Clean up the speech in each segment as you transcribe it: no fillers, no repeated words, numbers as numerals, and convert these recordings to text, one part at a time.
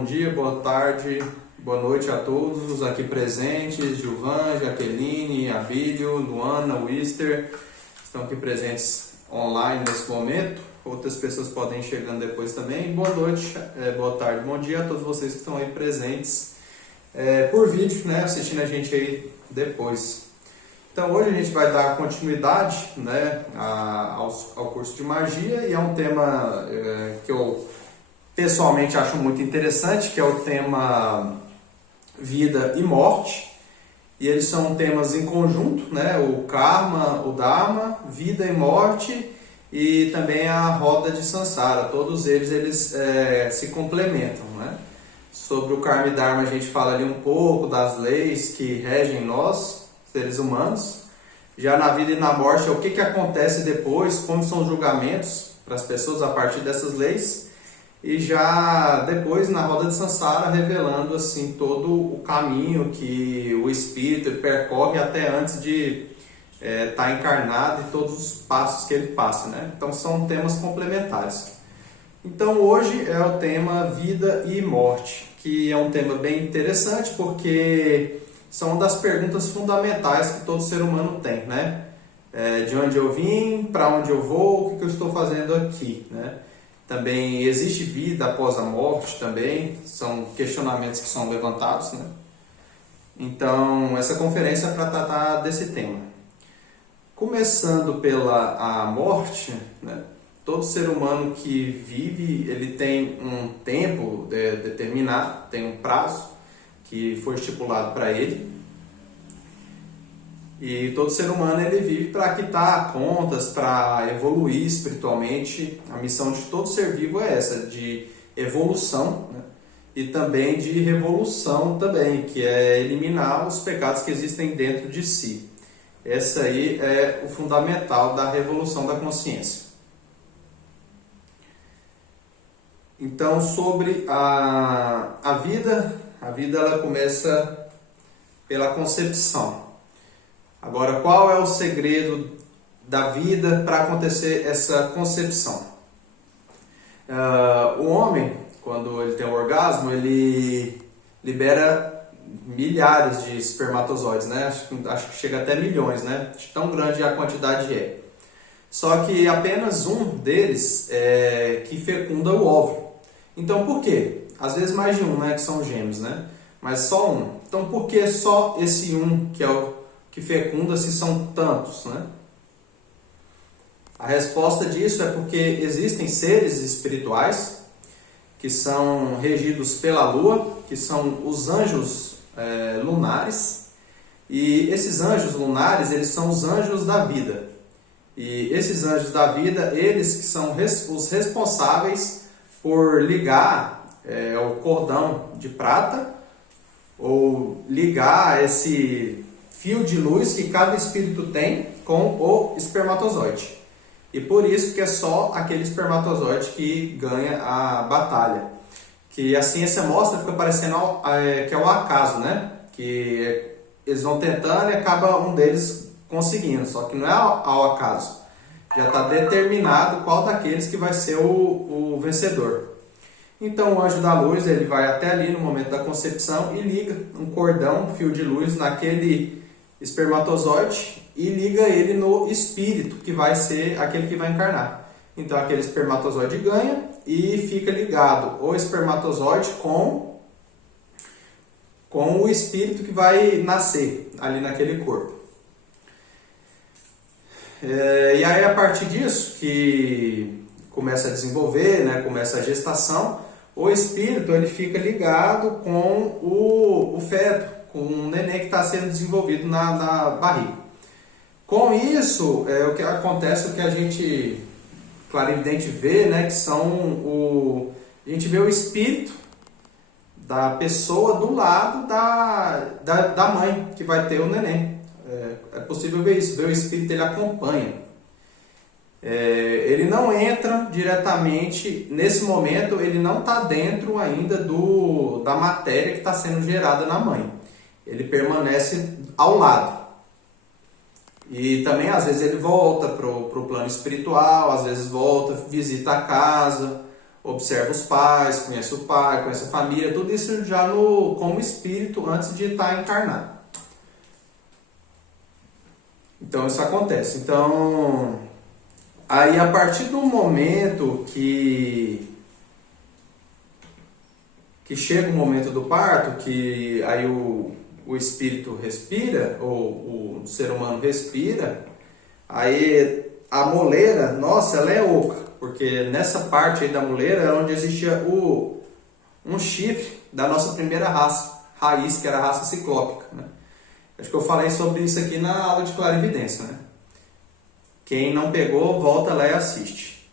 bom dia, boa tarde, boa noite a todos os aqui presentes, Gilvan, Jaqueline, Abílio, Luana, Wister, estão aqui presentes online nesse momento, outras pessoas podem ir chegando depois também. Boa noite, boa tarde, bom dia a todos vocês que estão aí presentes por vídeo, né, assistindo a gente aí depois. Então hoje a gente vai dar continuidade, né, ao curso de magia, e é um tema que eu pessoalmente acho muito interessante, que é o tema vida e morte, e eles são temas em conjunto, né, o karma, o dharma, vida e morte, e também a roda de Sansara. Todos eles se complementam, né? Sobre o karma e dharma a gente fala ali um pouco das leis que regem nós, seres humanos. Já na vida e na morte é o que acontece depois, como são os julgamentos para as pessoas a partir dessas leis. E já depois na roda de Sansara revelando assim todo o caminho que o espírito percorre até antes de estar encarnado, e todos os passos que ele passa, né? Então são temas complementares. Então hoje é o tema vida e morte, que é um tema bem interessante porque são uma das perguntas fundamentais que todo ser humano tem, né? De onde eu vim, para onde eu vou, o que eu estou fazendo aqui, né? Também existe vida após a morte também, são questionamentos que são levantados, né? Então, essa conferência é para tratar desse tema. Começando pela morte, né? Todo ser humano que vive, ele tem um tempo determinado, tem um prazo que foi estipulado para ele. E todo ser humano ele vive para quitar contas, para evoluir espiritualmente. A missão de todo ser vivo é essa, de evolução, né? E também de revolução também, que é eliminar os pecados que existem dentro de si. Esse aí é o fundamental da revolução da consciência. Então, sobre a vida ela começa pela concepção. Agora, qual é o segredo da vida para acontecer essa concepção? O homem, quando ele tem um orgasmo, ele libera milhares de espermatozoides, né? Acho que chega até milhões, né? Tão grande a quantidade é. Só que apenas um deles que fecunda o óvulo. Então, por quê? Às vezes mais de um, né? Que são gêmeos, né? Mas só um. Então, por que só esse um que é o que fecunda se são tantos, né? A resposta disso é porque existem seres espirituais que são regidos pela lua, que são os anjos lunares, e esses anjos lunares, eles são os anjos da vida. E esses anjos da vida, eles que são os responsáveis por ligar o cordão de prata, ou ligar esse fio de luz que cada espírito tem com o espermatozoide. E por isso que é só aquele espermatozoide que ganha a batalha. Que a ciência mostra, fica parecendo que é o acaso, né? Que eles vão tentando e acaba um deles conseguindo. Só que não é ao acaso. Já está determinado qual daqueles que vai ser o vencedor. Então o anjo da luz ele vai até ali no momento da concepção e liga um cordão, um fio de luz naquele espermatozoide e liga ele no espírito, que vai ser aquele que vai encarnar. Então aquele espermatozoide ganha e fica ligado o espermatozoide com o espírito que vai nascer ali naquele corpo. E aí a partir disso que começa a desenvolver, né, começa a gestação, o espírito ele fica ligado com o feto, com um neném que está sendo desenvolvido na barriga. Com isso, o que acontece, o que a gente clarividente vê, né, que são a gente vê o espírito da pessoa do lado da mãe que vai ter o neném. É possível ver isso, ver o espírito, ele acompanha. Ele não entra diretamente, nesse momento ele não está dentro ainda da matéria que está sendo gerada na mãe. Ele permanece ao lado. E também às vezes ele volta para o plano espiritual, às vezes volta, visita a casa, observa os pais, conhece o pai, conhece a família, tudo isso já como espírito antes de estar encarnado. Então isso acontece. Então, aí a partir do momento que chega o momento do parto, que aí o espírito respira, ou o ser humano respira, aí a moleira, nossa, ela é oca, porque nessa parte aí da moleira é onde existia um chifre da nossa primeira raça, raiz, que era a raça ciclópica, né? Acho que eu falei sobre isso aqui na aula de clarividência, né? Quem não pegou, volta lá e assiste.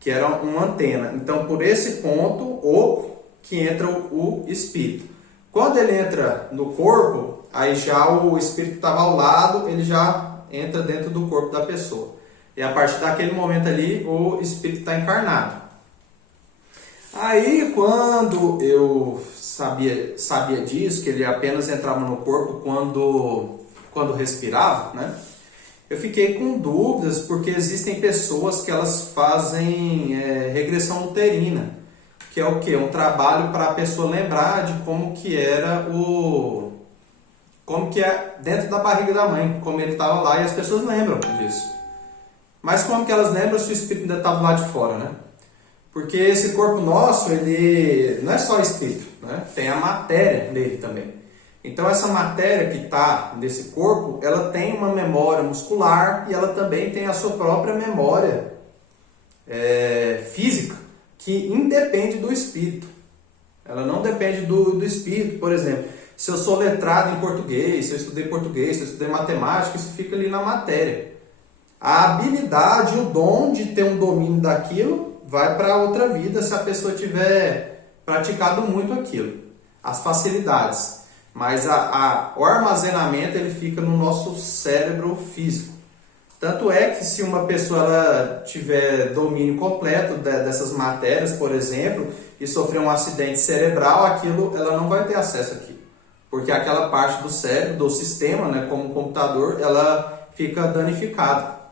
Que era uma antena. Então, por esse ponto, oco, que entra o espírito. Quando ele entra no corpo, aí já o espírito estava ao lado, ele já entra dentro do corpo da pessoa. E a partir daquele momento ali, o espírito está encarnado. Aí, quando eu sabia disso, que ele apenas entrava no corpo quando respirava, né? Eu fiquei com dúvidas, porque existem pessoas que elas fazem regressão uterina, que é o quê? Um trabalho para a pessoa lembrar de como que era como que é dentro da barriga da mãe, como ele estava lá, e as pessoas lembram disso. Mas como que elas lembram se o espírito ainda estava lá de fora, né? Porque esse corpo nosso, ele não é só espírito, né? Tem a matéria nele também. Então essa matéria que está nesse corpo, ela tem uma memória muscular e ela também tem a sua própria memória física, que independe do espírito. Ela não depende do espírito. Por exemplo, se eu sou letrado em português, se eu estudei português, se eu estudei matemática, isso fica ali na matéria. A habilidade, o dom de ter um domínio daquilo vai para outra vida se a pessoa tiver praticado muito aquilo. As facilidades. Mas o armazenamento ele fica no nosso cérebro físico. Tanto é que se uma pessoa ela tiver domínio completo dessas matérias, por exemplo, e sofrer um acidente cerebral, aquilo ela não vai ter acesso aqui. Porque aquela parte do cérebro, do sistema, né, como o computador, ela fica danificada.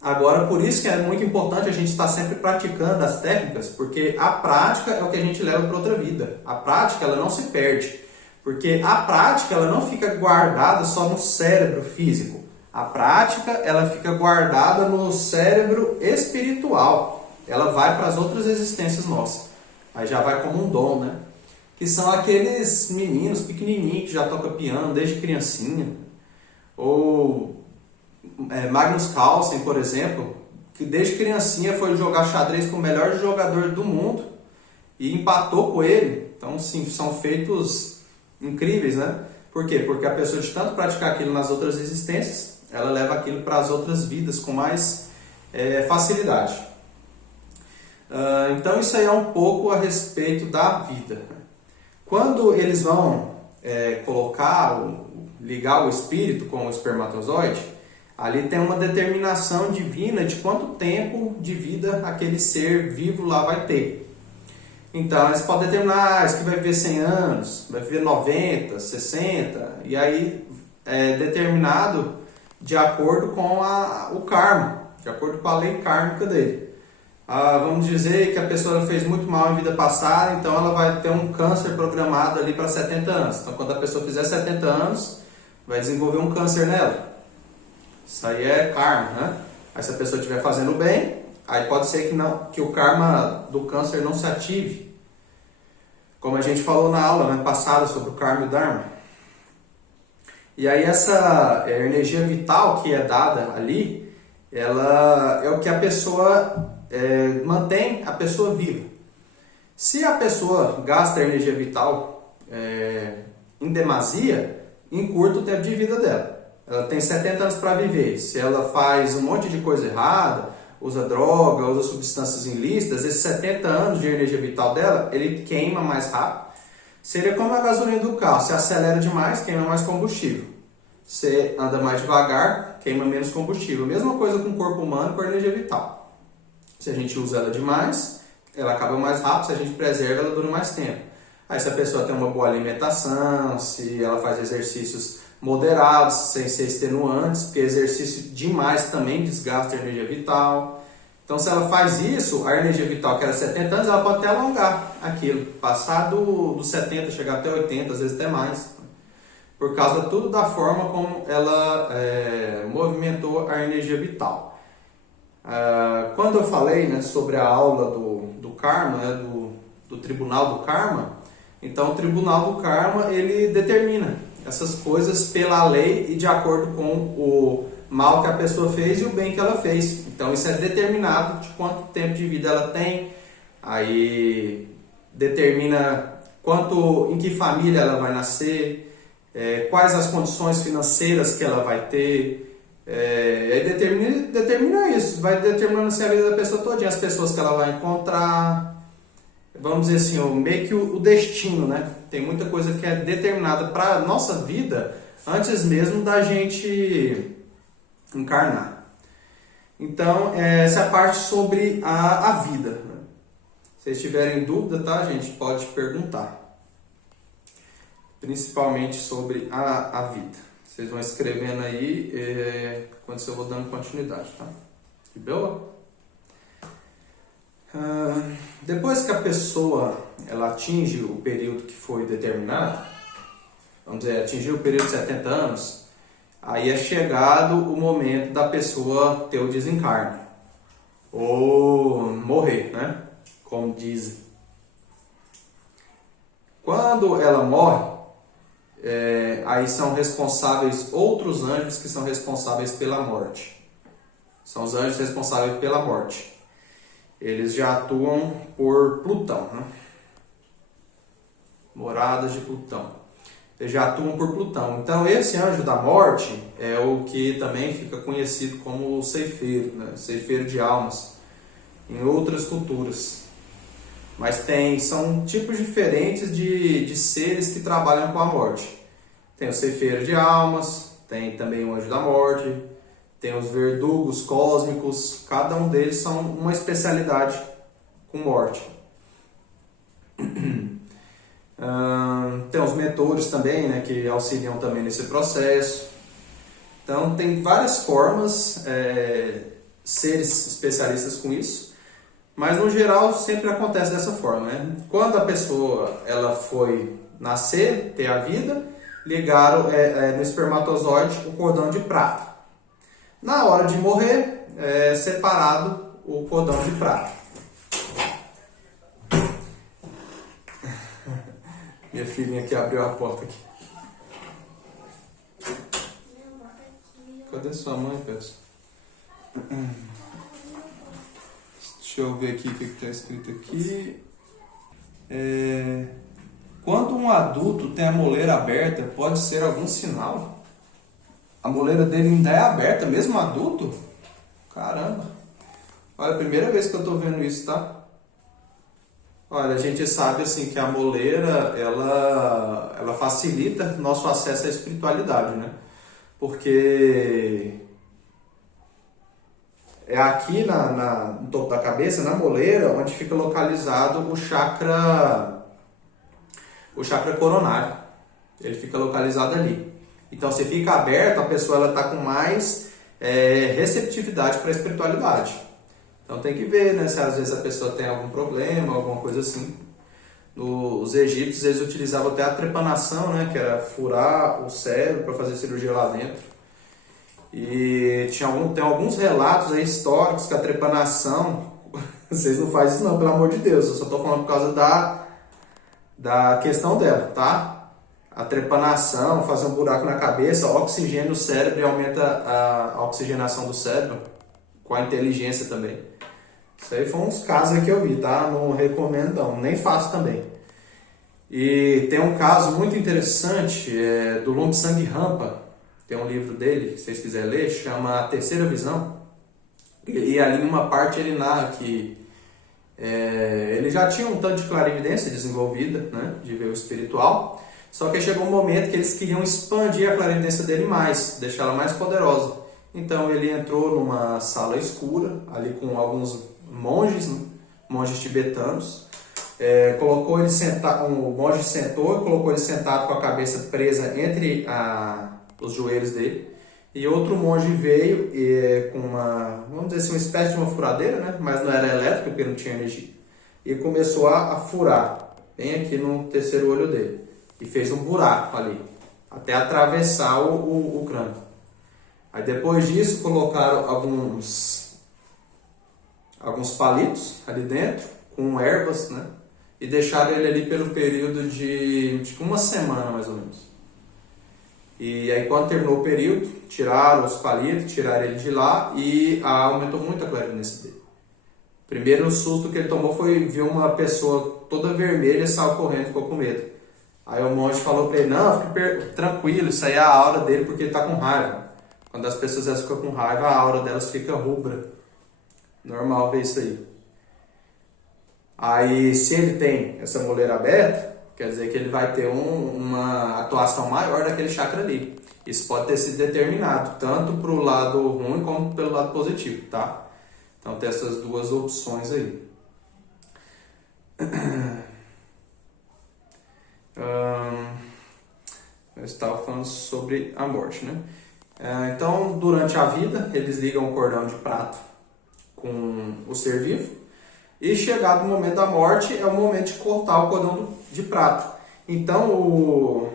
Agora, por isso que é muito importante a gente estar sempre praticando as técnicas, porque a prática é o que a gente leva para outra vida. A prática, ela não se perde, porque a prática, ela não fica guardada só no cérebro físico. A prática, ela fica guardada no cérebro espiritual. Ela vai para as outras existências nossas. Aí já vai como um dom, né? Que são aqueles meninos pequenininhos que já tocam piano desde criancinha. Ou Magnus Carlsen, por exemplo, que desde criancinha foi jogar xadrez com o melhor jogador do mundo e empatou com ele. Então, sim, são feitos incríveis, né? Por quê? Porque a pessoa, de tanto praticar aquilo nas outras existências, ela leva aquilo para as outras vidas com mais facilidade. Então, isso aí é um pouco a respeito da vida. Quando eles vão ligar o espírito com o espermatozoide, ali tem uma determinação divina de quanto tempo de vida aquele ser vivo lá vai ter. Então, eles podem determinar que vai viver 100 anos, vai viver 90, 60, e aí é determinado de acordo com o karma, de acordo com a lei kármica dele. Vamos dizer que a pessoa fez muito mal em vida passada, então ela vai ter um câncer programado ali para 70 anos. Então, quando a pessoa fizer 70 anos, vai desenvolver um câncer nela. Isso aí é karma, né? Aí se a pessoa estiver fazendo bem, aí pode ser que o karma do câncer não se ative. Como a gente falou na aula passada sobre o karma e o dharma. E aí essa energia vital que é dada ali, ela é o que a pessoa mantém a pessoa viva. Se a pessoa gasta a energia vital em demasia, encurta o tempo de vida dela. Ela tem 70 anos para viver. Se ela faz um monte de coisa errada, usa droga, usa substâncias ilícitas, esses 70 anos de energia vital dela, ele queima mais rápido. Seria como a gasolina do carro. Se acelera demais, queima mais combustível. Se anda mais devagar, queima menos combustível. Mesma coisa com o corpo humano, com a energia vital. Se a gente usa ela demais, ela acaba mais rápido. Se a gente preserva, ela dura mais tempo. Aí se a pessoa tem uma boa alimentação, se ela faz exercícios moderados, sem ser extenuantes, porque exercício demais também desgasta a energia vital. Então, se ela faz isso, a energia vital, que era 70 anos, ela pode até alongar aquilo. Passar dos 70, chegar até 80, às vezes até mais. Por causa tudo da forma como ela movimentou a energia vital. Quando eu falei, né, sobre a aula do karma, né, do tribunal do karma, então o tribunal do karma ele determina essas coisas pela lei e de acordo com o mal que a pessoa fez e o bem que ela fez. Então isso é determinado de quanto tempo de vida ela tem, aí determina em que família ela vai nascer, quais as condições financeiras que ela vai ter, aí determina isso, vai determinando assim, a vida da pessoa todinha, as pessoas que ela vai encontrar, vamos dizer assim, meio que o destino, né? Tem muita coisa que é determinada para a nossa vida antes mesmo da gente encarnar. Então, essa é a parte sobre a vida. Né? Se vocês tiverem dúvida, tá, gente? Pode perguntar. Principalmente sobre a vida. Vocês vão escrevendo aí, quando eu vou dando continuidade, tá? Que boa? Depois que a pessoa ela atinge o período que foi determinado, vamos dizer, atingiu o período de 70 anos, aí é chegado o momento da pessoa ter o desencarne, ou morrer, né? Como dizem. Quando ela morre, aí são responsáveis outros anjos que são responsáveis pela morte. São os anjos responsáveis pela morte. Eles já atuam por Plutão, né? Moradas de Plutão. Eles já atuam por Plutão. Então, esse anjo da morte é o que também fica conhecido como o ceifeiro, né? Ceifeiro de almas, em outras culturas. Mas são tipos diferentes de seres que trabalham com a morte. Tem o ceifeiro de almas, tem também o anjo da morte, tem os verdugos cósmicos, cada um deles são uma especialidade com morte. Tem os mentores também, né, que auxiliam também nesse processo. Então tem várias formas, seres especialistas com isso, mas no geral sempre acontece dessa forma, né? Quando a pessoa ela foi nascer, ter a vida, ligaram no espermatozoide o cordão de prata. Na hora de morrer, é separado o cordão de prata. Minha filhinha aqui abriu a porta aqui. Cadê sua mãe, Pedro? Deixa eu ver aqui o que está escrito aqui. Quando um adulto tem a moleira aberta, pode ser algum sinal? A moleira dele ainda é aberta, mesmo adulto? Caramba! Olha, é a primeira vez que eu estou vendo isso, tá? Olha, a gente sabe assim que a moleira, ela facilita nosso acesso à espiritualidade, né? Porque é aqui no topo da cabeça, na moleira, onde fica localizado o chakra coronário. Ele fica localizado ali. Então, se fica aberto, a pessoa está com mais receptividade para a espiritualidade. Então, tem que ver, né, se às vezes a pessoa tem algum problema, alguma coisa assim. Os egípcios, eles utilizavam até a trepanação, né, que era furar o cérebro para fazer cirurgia lá dentro. E tem alguns relatos aí históricos que a trepanação, vocês não fazem isso não, pelo amor de Deus, eu só estou falando por causa da questão dela, tá? A trepanação, fazer um buraco na cabeça, oxigênio no cérebro e aumenta a oxigenação do cérebro, com a inteligência também. Isso aí foi uns casos que eu vi, tá? Não recomendo não, nem faço também. E tem um caso muito interessante do Lobsang Rampa, tem um livro dele, se vocês quiserem ler, chama A Terceira Visão. E ali em uma parte ele narra que ele já tinha um tanto de clarividência desenvolvida, né, de ver o espiritual, só que chegou um momento que eles queriam expandir a clarividência dele mais, deixá-la mais poderosa. Então ele entrou numa sala escura, ali com alguns monges, né, monges tibetanos, colocou ele sentado, o monge sentou e colocou ele sentado com a cabeça presa entre os joelhos dele, E outro monge veio com uma, vamos dizer assim, uma espécie de uma furadeira, né? Mas não era elétrica porque não tinha energia. E começou a furar, bem aqui no terceiro olho dele. E fez um buraco ali, até atravessar o crânio. Aí depois disso colocaram alguns palitos ali dentro, com ervas, né? E deixaram ele ali pelo período de acho que uma semana mais ou menos. E aí quando terminou o período, tiraram os palitos, tiraram ele de lá e aumentou muito a clarividência dele. Primeiro o susto que ele tomou foi ver uma pessoa toda vermelha e saiu correndo, ficou com medo. Aí o monge falou para ele, não, fique tranquilo, isso aí é a aura dele porque ele está com raiva. Quando as pessoas elas ficam com raiva, a aura delas fica rubra. Normal ver isso aí. Aí se ele tem essa moleira aberta, quer dizer que ele vai ter uma atuação maior daquele chakra ali. Isso pode ter sido determinado, tanto para o lado ruim como pelo lado positivo, tá? Então tem essas duas opções aí. Eu estava falando sobre a morte, né? Então, durante a vida, eles ligam o cordão de prata com o ser vivo. E chegado o momento da morte, é o momento de cortar o cordão de prata. Então,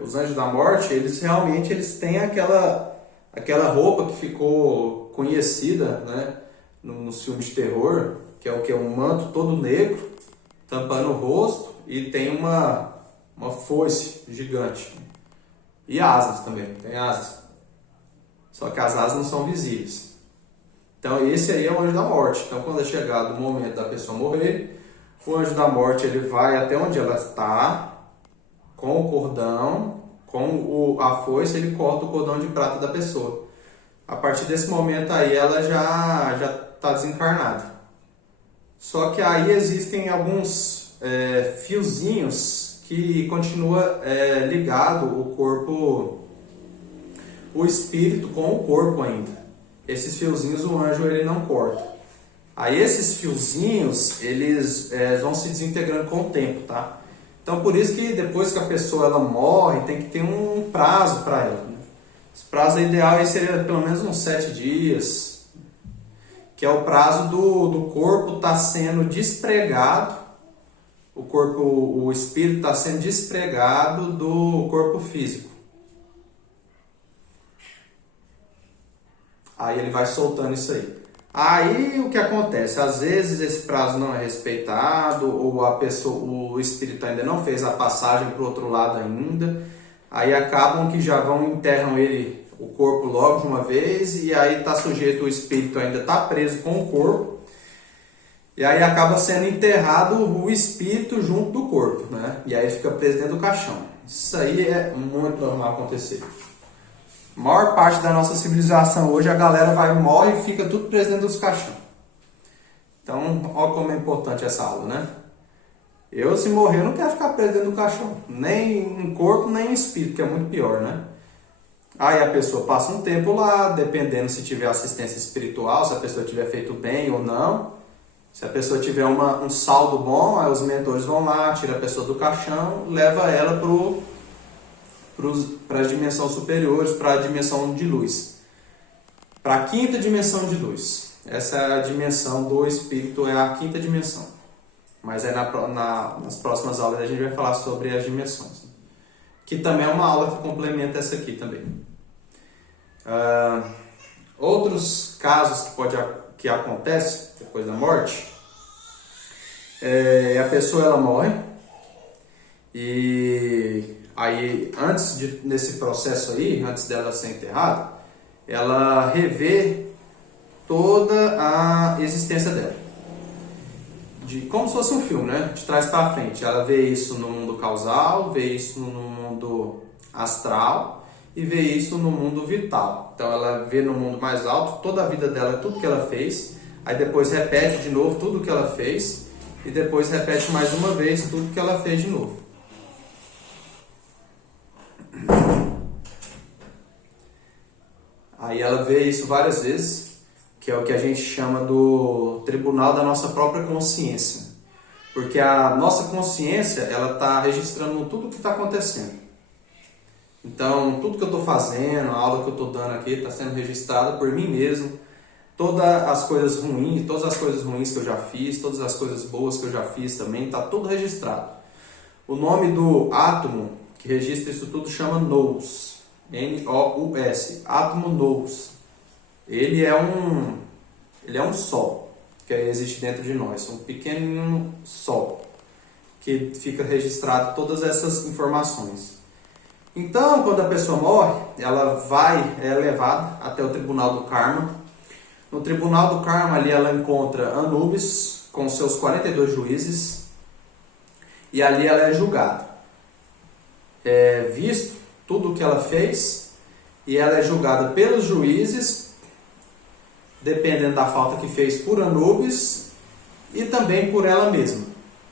os anjos da morte, eles realmente têm aquela roupa que ficou conhecida, né, nos filmes de terror, que é o que? Um manto todo negro, tampando o rosto, e tem uma foice gigante. E asas também, tem asas. Só que as asas não são visíveis. Então esse aí é o anjo da morte. Então quando é chegado o momento da pessoa morrer, o anjo da morte ele vai até onde ela está, com o cordão, com a foice, ele corta o cordão de prata da pessoa. A partir desse momento aí ela já está desencarnada. Só que aí existem alguns fiozinhos que continua ligado o espírito com o corpo ainda. Esses fiozinhos o anjo ele não corta. Aí esses fiozinhos eles vão se desintegrando com o tempo, tá? Então por isso que depois que a pessoa ela morre tem que ter um prazo para ela, né? Esse prazo ideal aí seria pelo menos uns 7 dias, que é o prazo do corpo estar sendo despregado. O espírito está sendo despregado do corpo físico. Aí ele vai soltando isso aí. Aí o que acontece? Às vezes esse prazo não é respeitado, ou o espírito ainda não fez a passagem para o outro lado ainda. Aí acabam que já enterram o corpo logo de uma vez, e aí está sujeito, o espírito ainda está preso com o corpo. E aí acaba sendo enterrado o espírito junto do corpo, né? E aí fica preso dentro do caixão. Isso aí é muito normal acontecer. A maior parte da nossa civilização hoje, a galera morre e fica tudo preso dentro dos caixões. Então, olha como é importante essa aula, né? Eu, se morrer, eu não quero ficar preso dentro do caixão. Nem em corpo, nem em espírito, que é muito pior, né? Aí a pessoa passa um tempo lá, dependendo se tiver assistência espiritual, se a pessoa tiver feito bem ou não. Se a pessoa tiver um saldo bom, aí os mentores vão lá, tira a pessoa do caixão, leva ela para as dimensões superiores, para a dimensão de luz. Para a quinta dimensão de luz. Essa é a dimensão do espírito, é a quinta dimensão. Mas aí nas próximas aulas a gente vai falar sobre as dimensões. Que também é uma aula que complementa essa aqui também. Outros casos que acontecem depois da morte, a pessoa ela morre e aí nesse processo aí, antes dela ser enterrada, ela revê toda a existência dela, como se fosse um filme, né? De trás para frente. Ela vê isso no mundo causal, vê isso no mundo astral e vê isso no mundo vital. Então ela vê no mundo mais alto toda a vida dela, tudo que ela fez, aí depois repete de novo tudo que ela fez e depois repete mais uma vez tudo que ela fez de novo. Aí ela vê isso várias vezes, que é o que a gente chama do tribunal da nossa própria consciência. Porque a nossa consciência, ela está registrando tudo o que está acontecendo. Então, tudo que eu estou fazendo, a aula que eu estou dando aqui, está sendo registrada por mim mesmo. Todas as coisas ruins que eu já fiz, todas as coisas boas que eu já fiz também, está tudo registrado. O nome do átomo que registra isso tudo chama Nous. N-O-U-S. Átomo Nous. Ele é um sol que existe dentro de nós, um pequeno sol que fica registrado todas essas informações. Então, quando a pessoa morre, ela é levada até o Tribunal do Karma. No Tribunal do Karma, ali ela encontra Anubis com seus 42 juízes e ali ela é julgada. É visto tudo o que ela fez e ela é julgada pelos juízes, dependendo da falta que fez, por Anubis e também por ela mesma.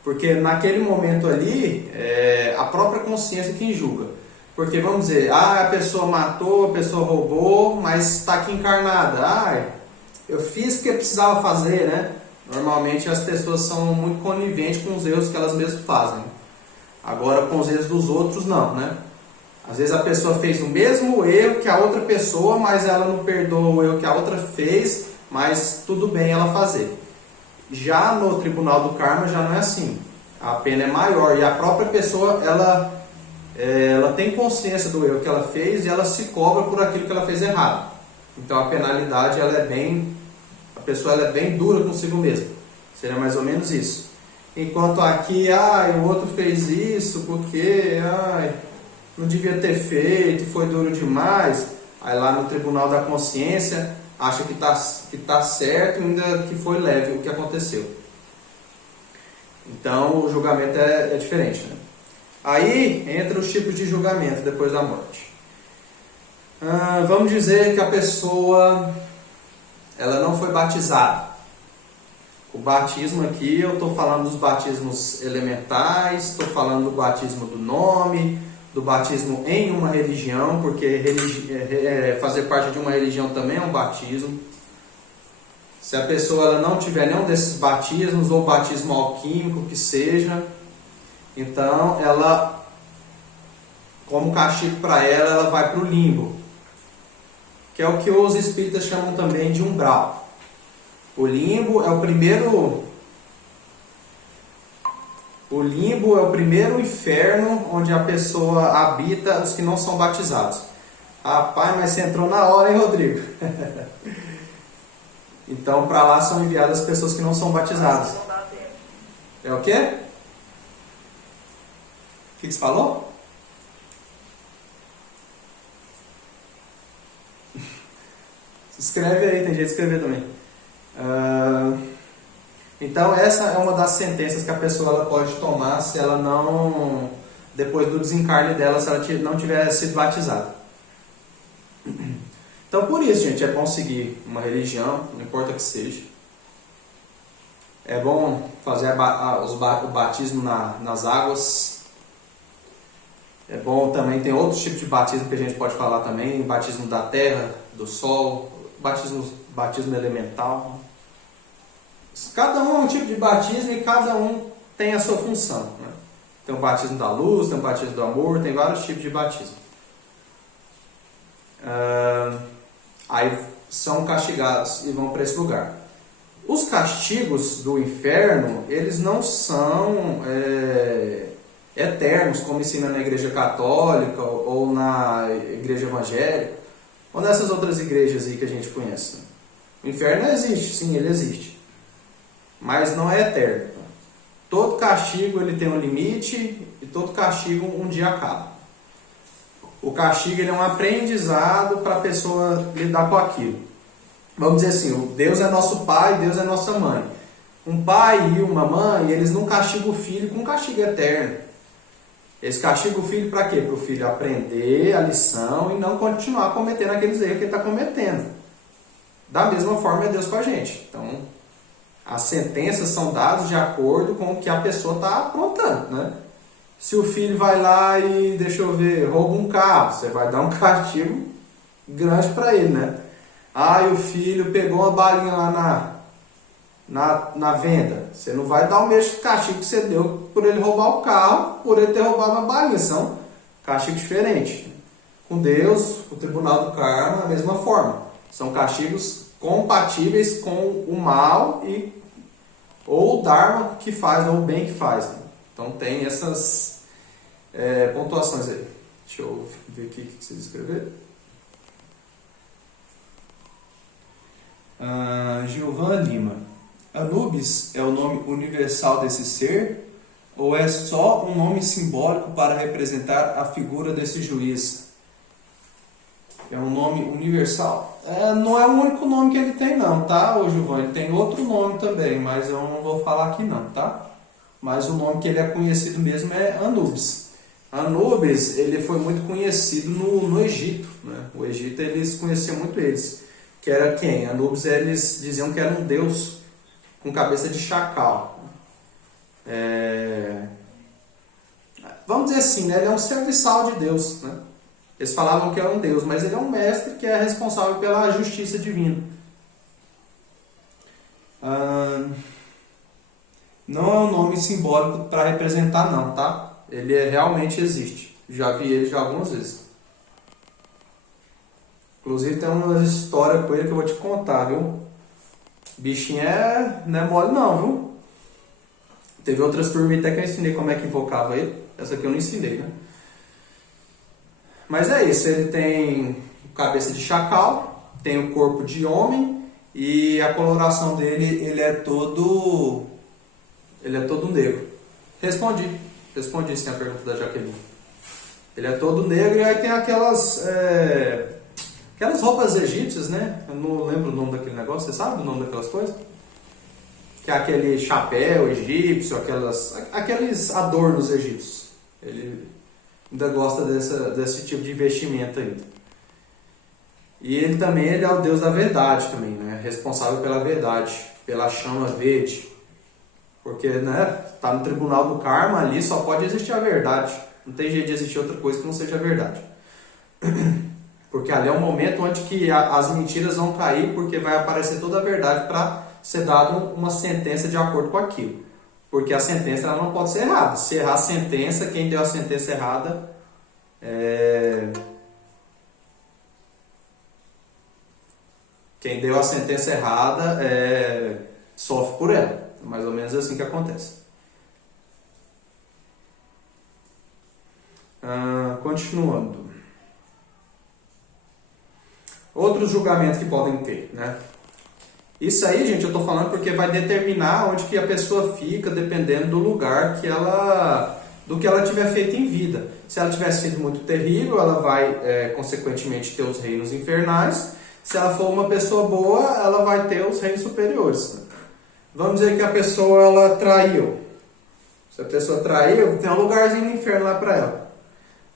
Porque naquele momento ali, é a própria consciência quem julga. Porque vamos dizer, a pessoa matou, a pessoa roubou, mas está aqui encarnada. Eu fiz o que eu precisava fazer, né? Normalmente as pessoas são muito coniventes com os erros que elas mesmas fazem. Agora com os erros dos outros não, né? Às vezes a pessoa fez o mesmo erro que a outra pessoa, mas ela não perdoa o erro que a outra fez, mas tudo bem ela fazer. Já no Tribunal do Karma já não é assim. A pena é maior e a própria pessoa ela tem consciência do erro que ela fez e ela se cobra por aquilo que ela fez errado. Então a penalidade a pessoa é bem dura consigo mesma. Seria mais ou menos isso. Enquanto aqui, o outro fez isso porque não devia ter feito, foi duro demais. Aí lá no Tribunal da Consciência acha que tá certo, ainda que foi leve o que aconteceu. Então o julgamento é diferente, né? Aí entra os tipos de julgamento depois da morte. Vamos dizer que a pessoa ela não foi batizada. O batismo aqui, eu estou falando dos batismos elementais, estou falando do batismo do nome, do batismo em uma religião, porque fazer parte de uma religião também é um batismo. Se a pessoa ela não tiver nenhum desses batismos, ou batismo alquímico que seja, então ela, como castigo para ela vai para o limbo, que é o que os espíritas chamam também de umbral. O limbo é o primeiro inferno onde a pessoa habita os que não são batizados. Rapaz, mas você entrou na hora, hein, Rodrigo? Então, para lá são enviadas as pessoas que não são batizadas. É o quê? O que você falou? Escreve aí, tem jeito de escrever também. Então essa é uma das sentenças que a pessoa ela pode tomar se ela não, depois do desencarne dela, se ela não tiver sido batizada. Então por isso, gente, é bom seguir uma religião, não importa que seja. É bom fazer o batismo nas águas. É bom também, tem outros tipos de batismo que a gente pode falar também, batismo da terra, do sol, batismo elemental. Cada um é um tipo de batismo e cada um tem a sua função, né? Tem o batismo da luz, tem o batismo do amor, tem vários tipos de batismo. Aí são castigados e vão para esse lugar. Os castigos do inferno, eles não são eternos, como ensina na Igreja Católica ou na Igreja Evangélica, ou nessas outras igrejas aí que a gente conhece. O inferno existe, sim, ele existe. Mas não é eterno. Todo castigo ele tem um limite e todo castigo um dia acaba. O castigo ele é um aprendizado para a pessoa lidar com aquilo. Vamos dizer assim, Deus é nosso pai, Deus é nossa mãe. Um pai e uma mãe, eles não castigam o filho com um castigo eterno. Eles castigam o filho para quê? Para o filho aprender a lição e não continuar cometendo aqueles erros que ele está cometendo. Da mesma forma é Deus com a gente. Então, as sentenças são dadas de acordo com o que a pessoa está aprontando, né? Se o filho vai lá e, rouba um carro, você vai dar um castigo grande para ele, né? E o filho pegou uma balinha lá na venda. Você não vai dar o mesmo castigo que você deu por ele roubar o carro, por ele ter roubado uma balinha. São castigos diferentes. com Deus, o tribunal do karma, a mesma forma. São castigos compatíveis com o mal ou o dharma que faz, ou o bem que faz. Né? Então tem essas pontuações aí. Deixa eu ver aqui o que vocês escreveram. Gilvan Lima. Anubis é o nome universal desse ser ou é só um nome simbólico para representar a figura desse juiz? É um nome universal? Não é o único nome que ele tem não, tá, ô Gilvan? Ele tem outro nome também, mas eu não vou falar aqui não, tá? Mas o nome que ele é conhecido mesmo é Anubis. Anubis, ele foi muito conhecido no Egito, né? O Egito, eles conheciam muito eles. Que era quem? Anubis, eles diziam que era um deus com cabeça de chacal. Vamos dizer assim, né? Ele é um serviçal de Deus, né? Eles falavam que era um deus, mas ele é um mestre que é responsável pela justiça divina. Não é um nome simbólico para representar não, tá? Ele realmente existe. Já vi ele já algumas vezes. Inclusive tem uma história com ele que eu vou te contar, viu? Bichinho não é mole não, viu? Teve outras turmas até que eu ensinei como é que invocava ele. Essa aqui eu não ensinei, né? Mas é isso, ele tem cabeça de chacal, tem o corpo de homem e a coloração dele, ele é todo negro. Respondi sim a pergunta da Jaqueline. Ele é todo negro e aí tem aquelas roupas egípcias, né? Eu não lembro o nome daquele negócio, você sabe o nome daquelas coisas? Que é aquele chapéu egípcio, aqueles adornos egípcios. Ele ainda gosta desse tipo de vestimenta aí. E ele também é o Deus da verdade também, né? Responsável pela verdade, pela chama verde. Porque, né, tá no tribunal do karma ali, só pode existir a verdade. Não tem jeito de existir outra coisa que não seja a verdade. Porque ali é um momento onde que as mentiras vão cair, porque vai aparecer toda a verdade para ser dada uma sentença de acordo com aquilo. Porque a sentença ela não pode ser errada. Se errar a sentença, quem deu a sentença errada quem deu a sentença errada sofre por ela. É mais ou menos assim que acontece. Continuando. Outros julgamentos que podem ter, né? Isso aí, gente, eu estou falando porque vai determinar onde que a pessoa fica, dependendo do lugar do que ela tiver feito em vida. Se ela tivesse sido muito terrível, ela vai, consequentemente, ter os reinos infernais. Se ela for uma pessoa boa, ela vai ter os reinos superiores. Vamos dizer que a pessoa ela traiu. Se a pessoa traiu, tem um lugarzinho no inferno lá para ela.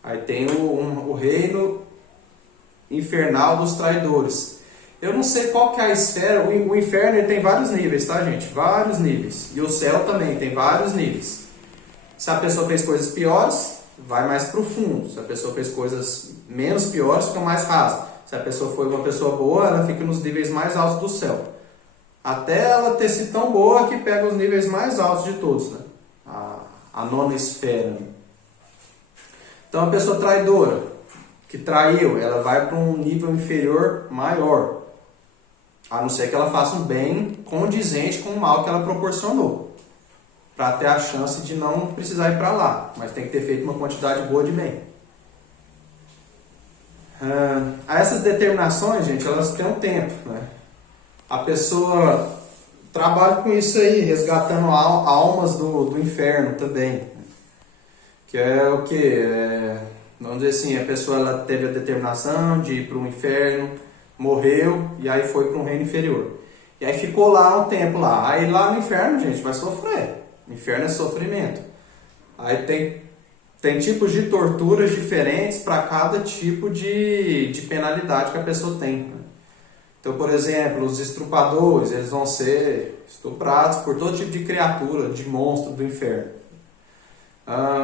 Aí tem o reino infernal dos traidores. Eu não sei qual que é a esfera. O inferno ele tem vários níveis, tá, gente? Vários níveis. E o céu também tem vários níveis. Se a pessoa fez coisas piores, vai mais pro fundo. Se a pessoa fez coisas menos piores, fica mais raso. Se a pessoa foi uma pessoa boa, ela fica nos níveis mais altos do céu. Até ela ter sido tão boa que pega os níveis mais altos de todos, né? A nona esfera. Então a pessoa traidora, que traiu, ela vai para um nível inferior maior. A não ser que ela faça um bem condizente com o mal que ela proporcionou. Para ter a chance de não precisar ir para lá. Mas tem que ter feito uma quantidade boa de bem. Essas determinações, gente, elas têm um tempo, né? A pessoa trabalha com isso aí, resgatando almas do inferno também. Que é o que? Vamos dizer assim, a pessoa ela teve a determinação de ir para o inferno, morreu e aí foi para um reino inferior. E aí ficou lá um tempo lá. Aí lá no inferno, gente, vai sofrer. O inferno é sofrimento. Aí tem tipos de torturas diferentes para cada tipo de penalidade que a pessoa tem. Então, por exemplo, os estrupadores, eles vão ser estuprados por todo tipo de criatura, de monstro do inferno.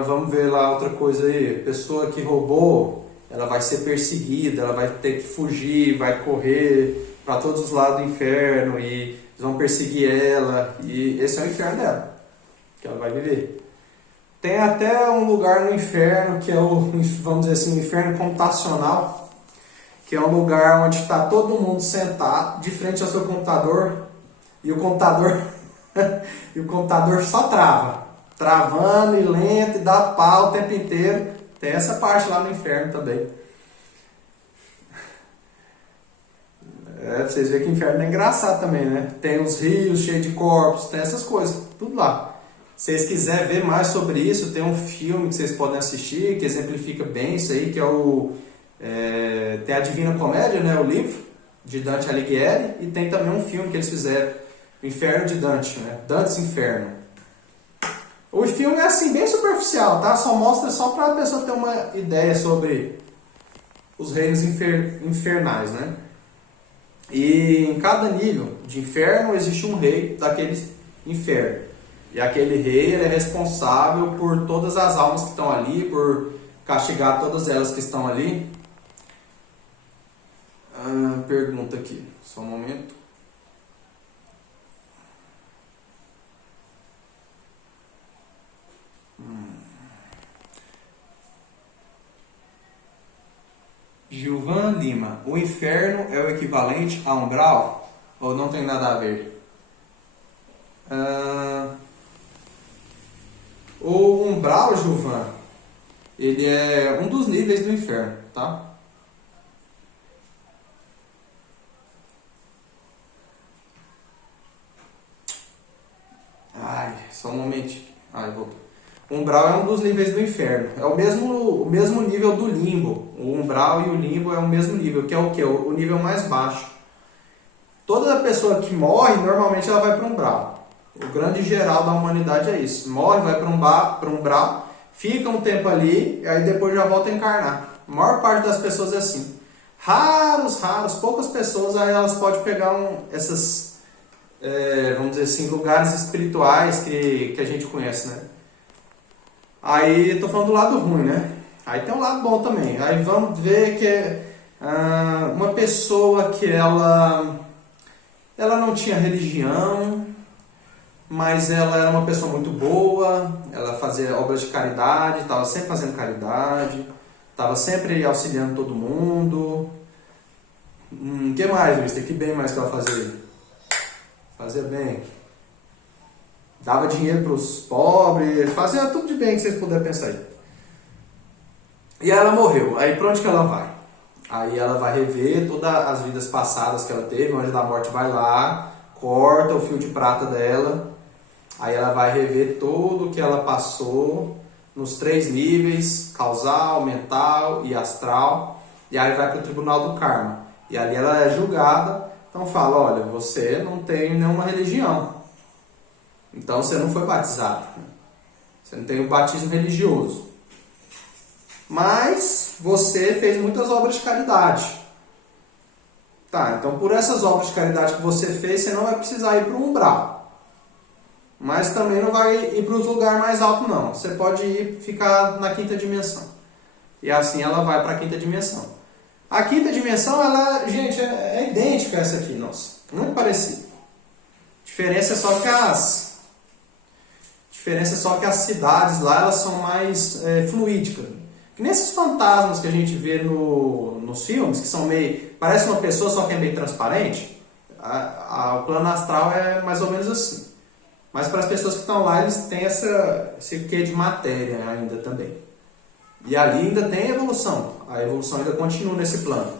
Vamos ver lá outra coisa aí. A pessoa que roubou, ela vai ser perseguida, ela vai ter que fugir, vai correr para todos os lados do inferno e eles vão perseguir ela. E esse é o inferno dela, que ela vai viver. Tem até um lugar no inferno, que é o, vamos dizer assim, o inferno computacional, que é um lugar onde está todo mundo sentado de frente ao seu computador e o computador, e o computador só trava. Travando e lento e dá pau o tempo inteiro. Tem essa parte lá no inferno também. Vocês veem que o inferno é engraçado também, né? Tem os rios cheios de corpos, tem essas coisas, tudo lá. Se vocês quiserem ver mais sobre isso, tem um filme que vocês podem assistir, que exemplifica bem isso aí, que é o... tem a Divina Comédia, né? O livro, de Dante Alighieri, e tem também um filme que eles fizeram, O Inferno de Dante, né? Dante's Inferno. O filme é assim, bem superficial, tá? Só mostra só para a pessoa ter uma ideia sobre os reinos infernais, né? E em cada nível de inferno existe um rei daquele inferno. E aquele rei ele é responsável por todas as almas que estão ali, por castigar todas elas que estão ali. Pergunta aqui, só um momento. Gilvan Lima, o inferno é o equivalente a umbral? Ou não tem nada a ver? O umbral, Gilvan, ele é um dos níveis do inferno, tá? Só um momentinho. Voltou. O umbral é um dos níveis do inferno. É o mesmo nível do limbo. O umbral e o limbo é o mesmo nível, que é o quê? O nível mais baixo. Toda pessoa que morre, normalmente ela vai para o umbral. O grande geral da humanidade é isso. Morre, vai para o umbral, fica um tempo ali, e aí depois já volta a encarnar. A maior parte das pessoas é assim. Raros, poucas pessoas, aí elas podem pegar essas, vamos dizer assim, lugares espirituais que a gente conhece, né? Aí, estou falando do lado ruim, né? Aí tem um lado bom também. Aí vamos ver que uma pessoa que ela não tinha religião, mas ela era uma pessoa muito boa, ela fazia obras de caridade, estava sempre fazendo caridade, estava sempre auxiliando todo mundo. O que mais, Mister? Que bem mais que ela fazia? Fazia bem. Dava dinheiro para os pobres, fazia tudo de bem que vocês puderem pensar aí. E aí ela morreu. Aí para onde que ela vai? Aí ela vai rever todas as vidas passadas que ela teve, o anjo da morte vai lá, corta o fio de prata dela, aí ela vai rever tudo que ela passou nos 3 níveis, causal, mental e astral, e aí vai para o tribunal do karma. E ali ela é julgada, então fala, olha, você não tem nenhuma religião. Então você não foi batizado. Você não tem o batismo religioso. Mas você fez muitas obras de caridade. Tá, então por essas obras de caridade que você fez, você não vai precisar ir para o umbral. Mas também não vai ir para os lugares mais altos, não. Você pode ficar na 5ª dimensão. E assim ela vai para a 5ª dimensão. A 5ª dimensão, ela, gente, é idêntica a essa aqui, nossa. Muito parecida. A diferença é só que as cidades lá elas são mais fluídicas. Que nesses fantasmas que a gente vê nos filmes, que são meio... Parece uma pessoa, só que é meio transparente. O plano astral é mais ou menos assim. Mas para as pessoas que estão lá, eles têm esse quê de matéria ainda também. E ali ainda tem evolução. A evolução ainda continua nesse plano.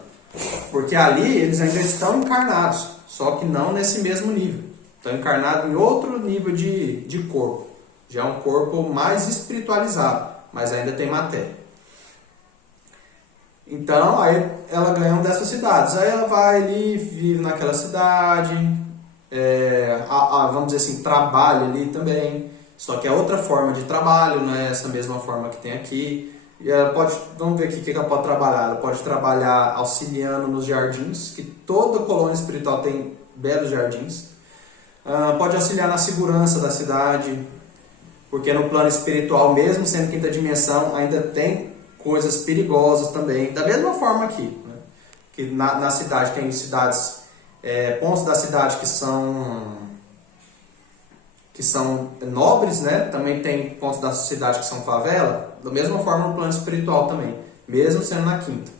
Porque ali eles ainda estão encarnados, só que não nesse mesmo nível. Estão encarnados em outro nível de corpo. Já é um corpo mais espiritualizado, mas ainda tem matéria. Então, aí ela ganha uma dessas cidades. Aí ela vai ali, vive naquela cidade, vamos dizer assim, trabalha ali também. Só que é outra forma de trabalho, não é essa mesma forma que tem aqui. E ela pode, vamos ver aqui o que ela pode trabalhar. Ela pode trabalhar auxiliando nos jardins, que toda colônia espiritual tem belos jardins. Pode auxiliar na segurança da cidade, porque no plano espiritual, mesmo sendo 5ª dimensão, ainda tem coisas perigosas também, da mesma forma aqui, né? Que na cidade tem cidades, pontos da cidade que são que são nobres, né? Também tem pontos da sociedade que são favela, da mesma forma no plano espiritual também, mesmo sendo na quinta.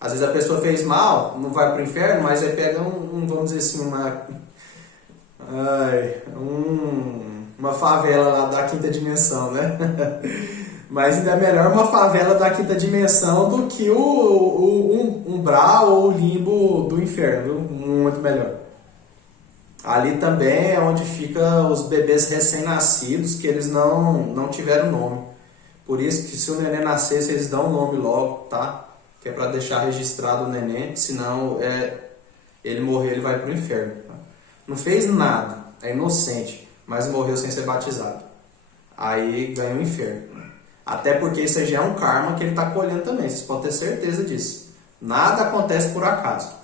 Às vezes a pessoa fez mal, não vai para o inferno, mas aí pega vamos dizer assim, uma favela lá da quinta dimensão, né? Mas ainda é melhor uma favela da quinta dimensão do que o umbral ou o limbo do inferno, muito melhor. Ali também é onde ficam os bebês recém-nascidos, que eles não tiveram nome. Por isso que se o neném nascesse, eles dão o nome logo, tá? Que é para deixar registrado o neném, senão ele morrer, ele vai para o inferno. Tá? Não fez nada, é inocente, mas morreu sem ser batizado. Aí ganha o inferno. Até porque isso já é um karma que ele está colhendo também, vocês podem ter certeza disso. Nada acontece por acaso.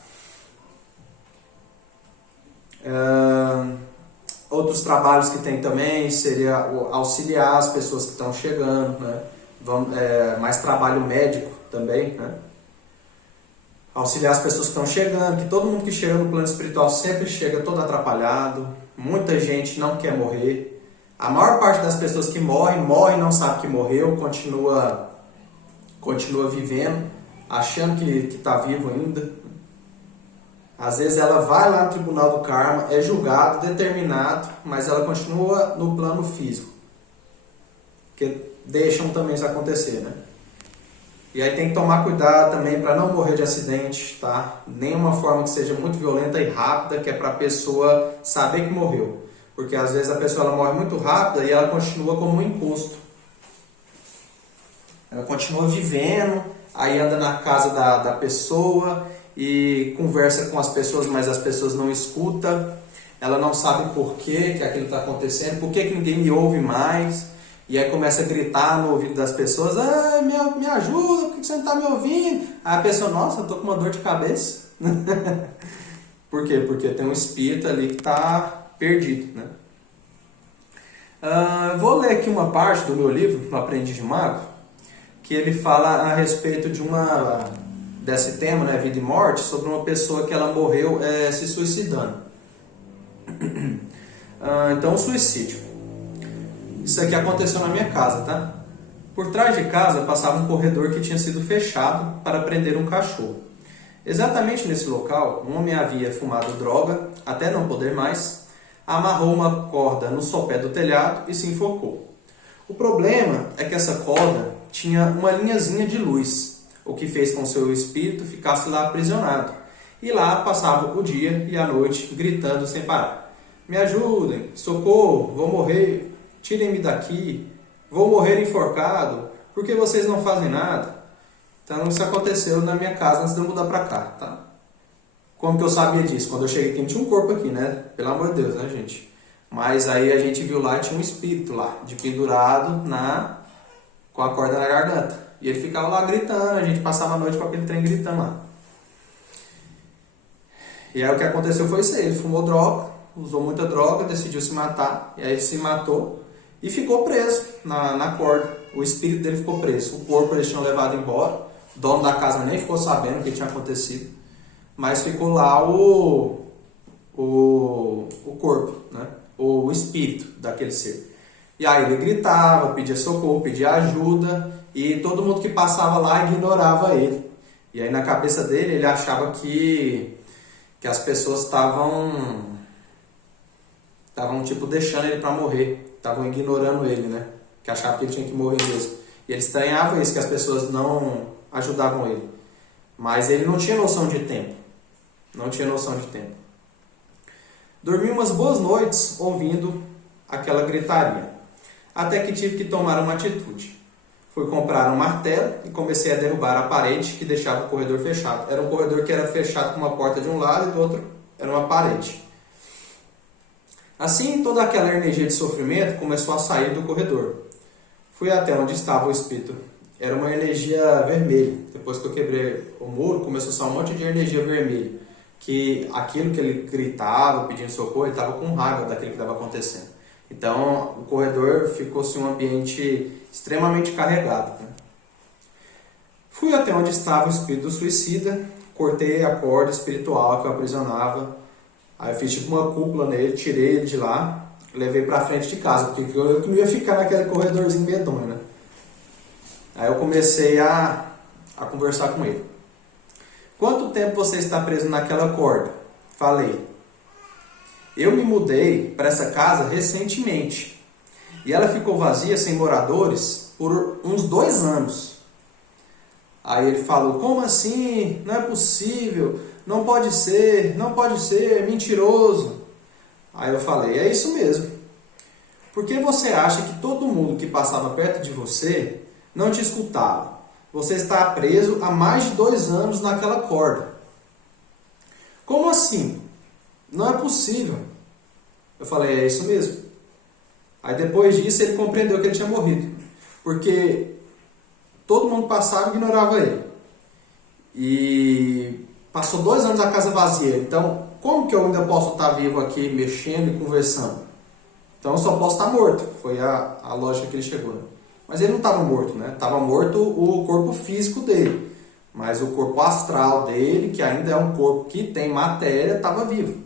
Outros trabalhos que tem também seria auxiliar as pessoas que estão chegando, né? Mais trabalho médico também, né? Auxiliar as pessoas que estão chegando, que todo mundo que chega no plano espiritual sempre chega todo atrapalhado, muita gente não quer morrer. A maior parte das pessoas que morre não sabe que morreu, continua vivendo, achando que está vivo ainda. Às vezes ela vai lá no tribunal do karma, é julgado, determinado, mas ela continua no plano físico. Porque deixam também isso acontecer, né? E aí tem que tomar cuidado também para não morrer de acidente, tá? Nenhuma forma que seja muito violenta e rápida, que é para a pessoa saber que morreu. Porque às vezes a pessoa ela morre muito rápida e ela continua como um encosto. Ela continua vivendo, aí anda na casa da pessoa e conversa com as pessoas, mas as pessoas não escutam. Ela não sabe por que aquilo está acontecendo, por que ninguém me ouve mais. E aí começa a gritar no ouvido das pessoas, me ajuda, por que você não está me ouvindo? Aí a pessoa, nossa, eu estou com uma dor de cabeça. Por quê? Porque tem um espírito ali que está perdido, né? Vou ler aqui uma parte do meu livro, No Aprendiz de Mago, que ele fala a respeito desse tema, né, vida e morte, sobre uma pessoa que ela morreu se suicidando. Então, o suicídio. Isso aqui aconteceu na minha casa, tá? Por trás de casa passava um corredor que tinha sido fechado para prender um cachorro. Exatamente nesse local, um homem havia fumado droga, até não poder mais, amarrou uma corda no sopé do telhado e se enforcou. O problema é que essa corda tinha uma linhazinha de luz, o que fez com que seu espírito ficasse lá aprisionado. E lá passava o dia e a noite gritando sem parar. Me ajudem, socorro, vou morrer, tirem-me daqui, vou morrer enforcado, por que vocês não fazem nada? Então isso aconteceu na minha casa antes de eu mudar pra cá, tá? Como que eu sabia disso? Quando eu cheguei aqui não tinha um corpo aqui, né? Pelo amor de Deus, né, gente? Mas aí a gente viu lá, tinha um espírito lá, de pendurado com a corda na garganta. E ele ficava lá gritando, a gente passava a noite com aquele trem gritando lá. E aí o que aconteceu foi isso aí, ele fumou droga, usou muita droga, decidiu se matar, e aí ele se matou e ficou preso na corda. O espírito dele ficou preso. O corpo eles tinham levado embora, o dono da casa nem ficou sabendo o que tinha acontecido, mas ficou lá o corpo, né? O espírito daquele ser. E aí ele gritava, pedia socorro, pedia ajuda, e todo mundo que passava lá ignorava ele. E aí na cabeça dele ele achava que as pessoas estavam tipo deixando ele para morrer, estavam ignorando ele, né? Que achavam que ele tinha que morrer mesmo. E ele estranhava isso, que as pessoas não ajudavam ele. Mas ele não tinha noção de tempo. Não tinha noção de tempo. Dormi umas boas noites ouvindo aquela gritaria. Até que tive que tomar uma atitude. Fui comprar um martelo e comecei a derrubar a parede que deixava o corredor fechado. Era um corredor que era fechado com uma porta de um lado e do outro era uma parede. Assim, toda aquela energia de sofrimento começou a sair do corredor. Fui até onde estava o espírito. Era uma energia vermelha. Depois que eu quebrei o muro, começou a sair um monte de energia vermelha. Que aquilo que ele gritava, pedindo socorro, ele estava com raiva daquilo que estava acontecendo. Então, o corredor ficou-se um ambiente extremamente carregado. Né? Fui até onde estava o espírito suicida, cortei a corda espiritual que o aprisionava. Aí eu fiz tipo uma cúpula nele, tirei ele de lá, levei pra frente de casa, porque eu não ia ficar naquele corredorzinho medonho, né? Aí eu comecei a conversar com ele. Quanto tempo você está preso naquela corda? Falei. Eu me mudei para essa casa recentemente. E ela ficou vazia, sem moradores, por uns 2 anos. Aí ele falou, como assim? Não é possível, não pode ser, é mentiroso. Aí eu falei, é isso mesmo. Por que você acha que todo mundo que passava perto de você não te escutava? Você está preso há mais de 2 anos naquela corda. Como assim? Não é possível. Eu falei, é isso mesmo. Aí depois disso ele compreendeu que ele tinha morrido. Porque todo mundo passava e ignorava ele. E passou 2 anos a casa vazia. Então, como que eu ainda posso estar vivo aqui, mexendo e conversando? Então, eu só posso estar morto. Foi a lógica que ele chegou. Mas ele não estava morto, né? Estava morto o corpo físico dele. Mas o corpo astral dele, que ainda é um corpo que tem matéria, estava vivo.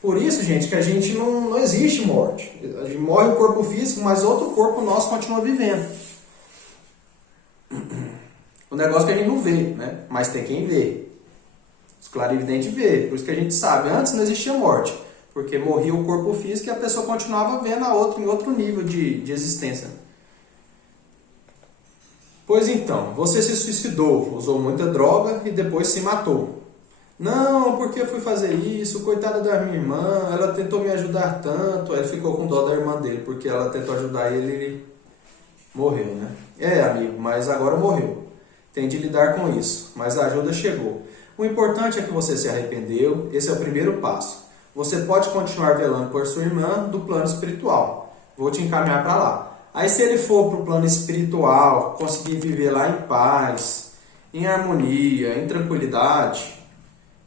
Por isso, gente, que a gente não existe morte. A gente morre o corpo físico, mas outro corpo nosso continua vivendo. O negócio é que a gente não vê, né? Mas tem quem vê. Os clarividentes vê. Por isso que a gente sabe. Antes não existia morte. Porque morria o corpo físico e a pessoa continuava vendo a outra em outro nível de existência. Pois então, você se suicidou, usou muita droga e depois se matou. Não, porque eu fui fazer isso, coitada da minha irmã, ela tentou me ajudar tanto. Aí ele ficou com dó da irmã dele, porque ela tentou ajudar ele e ele morreu, né? É, amigo, mas agora morreu. Tem de lidar com isso, mas a ajuda chegou. O importante é que você se arrependeu, esse é o primeiro passo. Você pode continuar velando por sua irmã do plano espiritual. Vou te encaminhar para lá. Aí se ele for para o plano espiritual, conseguir viver lá em paz, em harmonia, em tranquilidade,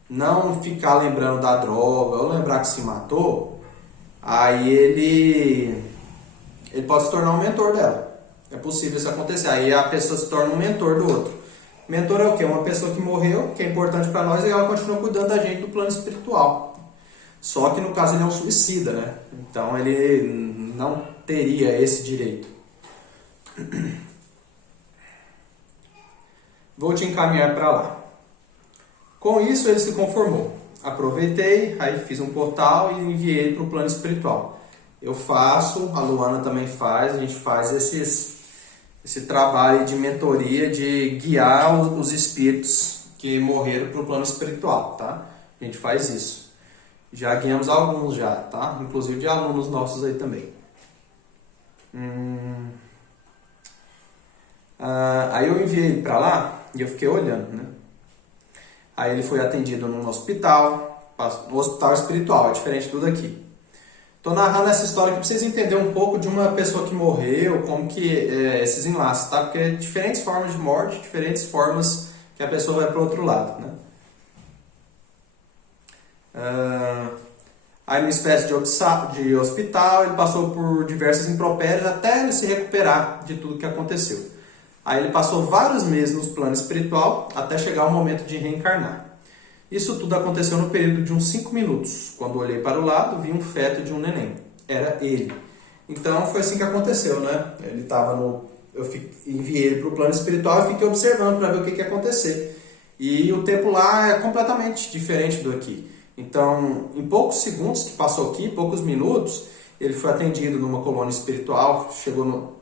não ficar lembrando da droga ou lembrar que se matou, aí ele pode se tornar um mentor dela. É possível isso acontecer. Aí a pessoa se torna um mentor do outro. Mentor é o quê? Uma pessoa que morreu, que é importante para nós, e ela continua cuidando da gente do plano espiritual. Só que no caso ele é um suicida, né? Então ele não teria esse direito. Vou te encaminhar para lá. Com isso ele se conformou. Aproveitei, aí fiz um portal e enviei para o plano espiritual. Eu faço, a Luana também faz, a gente faz esse trabalho de mentoria, de guiar os espíritos que morreram para o plano espiritual, tá? A gente faz isso. Já guiamos alguns já, tá? Inclusive de alunos nossos aí também. Aí eu enviei para lá e eu fiquei olhando, né? Aí ele foi atendido num hospital, no hospital espiritual, é diferente de tudo aqui. Estou narrando essa história aqui para vocês entenderem um pouco de uma pessoa que morreu, como que esses enlaces, tá? Porque diferentes formas de morte, diferentes formas que a pessoa vai para o outro lado, né? Aí, numa espécie de hospital, ele passou por diversas impropérias até ele se recuperar de tudo que aconteceu. Aí ele passou vários meses no plano espiritual até chegar o momento de reencarnar. Isso tudo aconteceu no período de uns 5 minutos. Quando olhei para o lado, vi um feto de um neném. Era ele. Então foi assim que aconteceu, né? Ele estava enviei ele para o plano espiritual e fiquei observando para ver o que ia acontecer. E o tempo lá é completamente diferente do aqui. Então, em poucos segundos que passou aqui, poucos minutos, ele foi atendido numa colônia espiritual,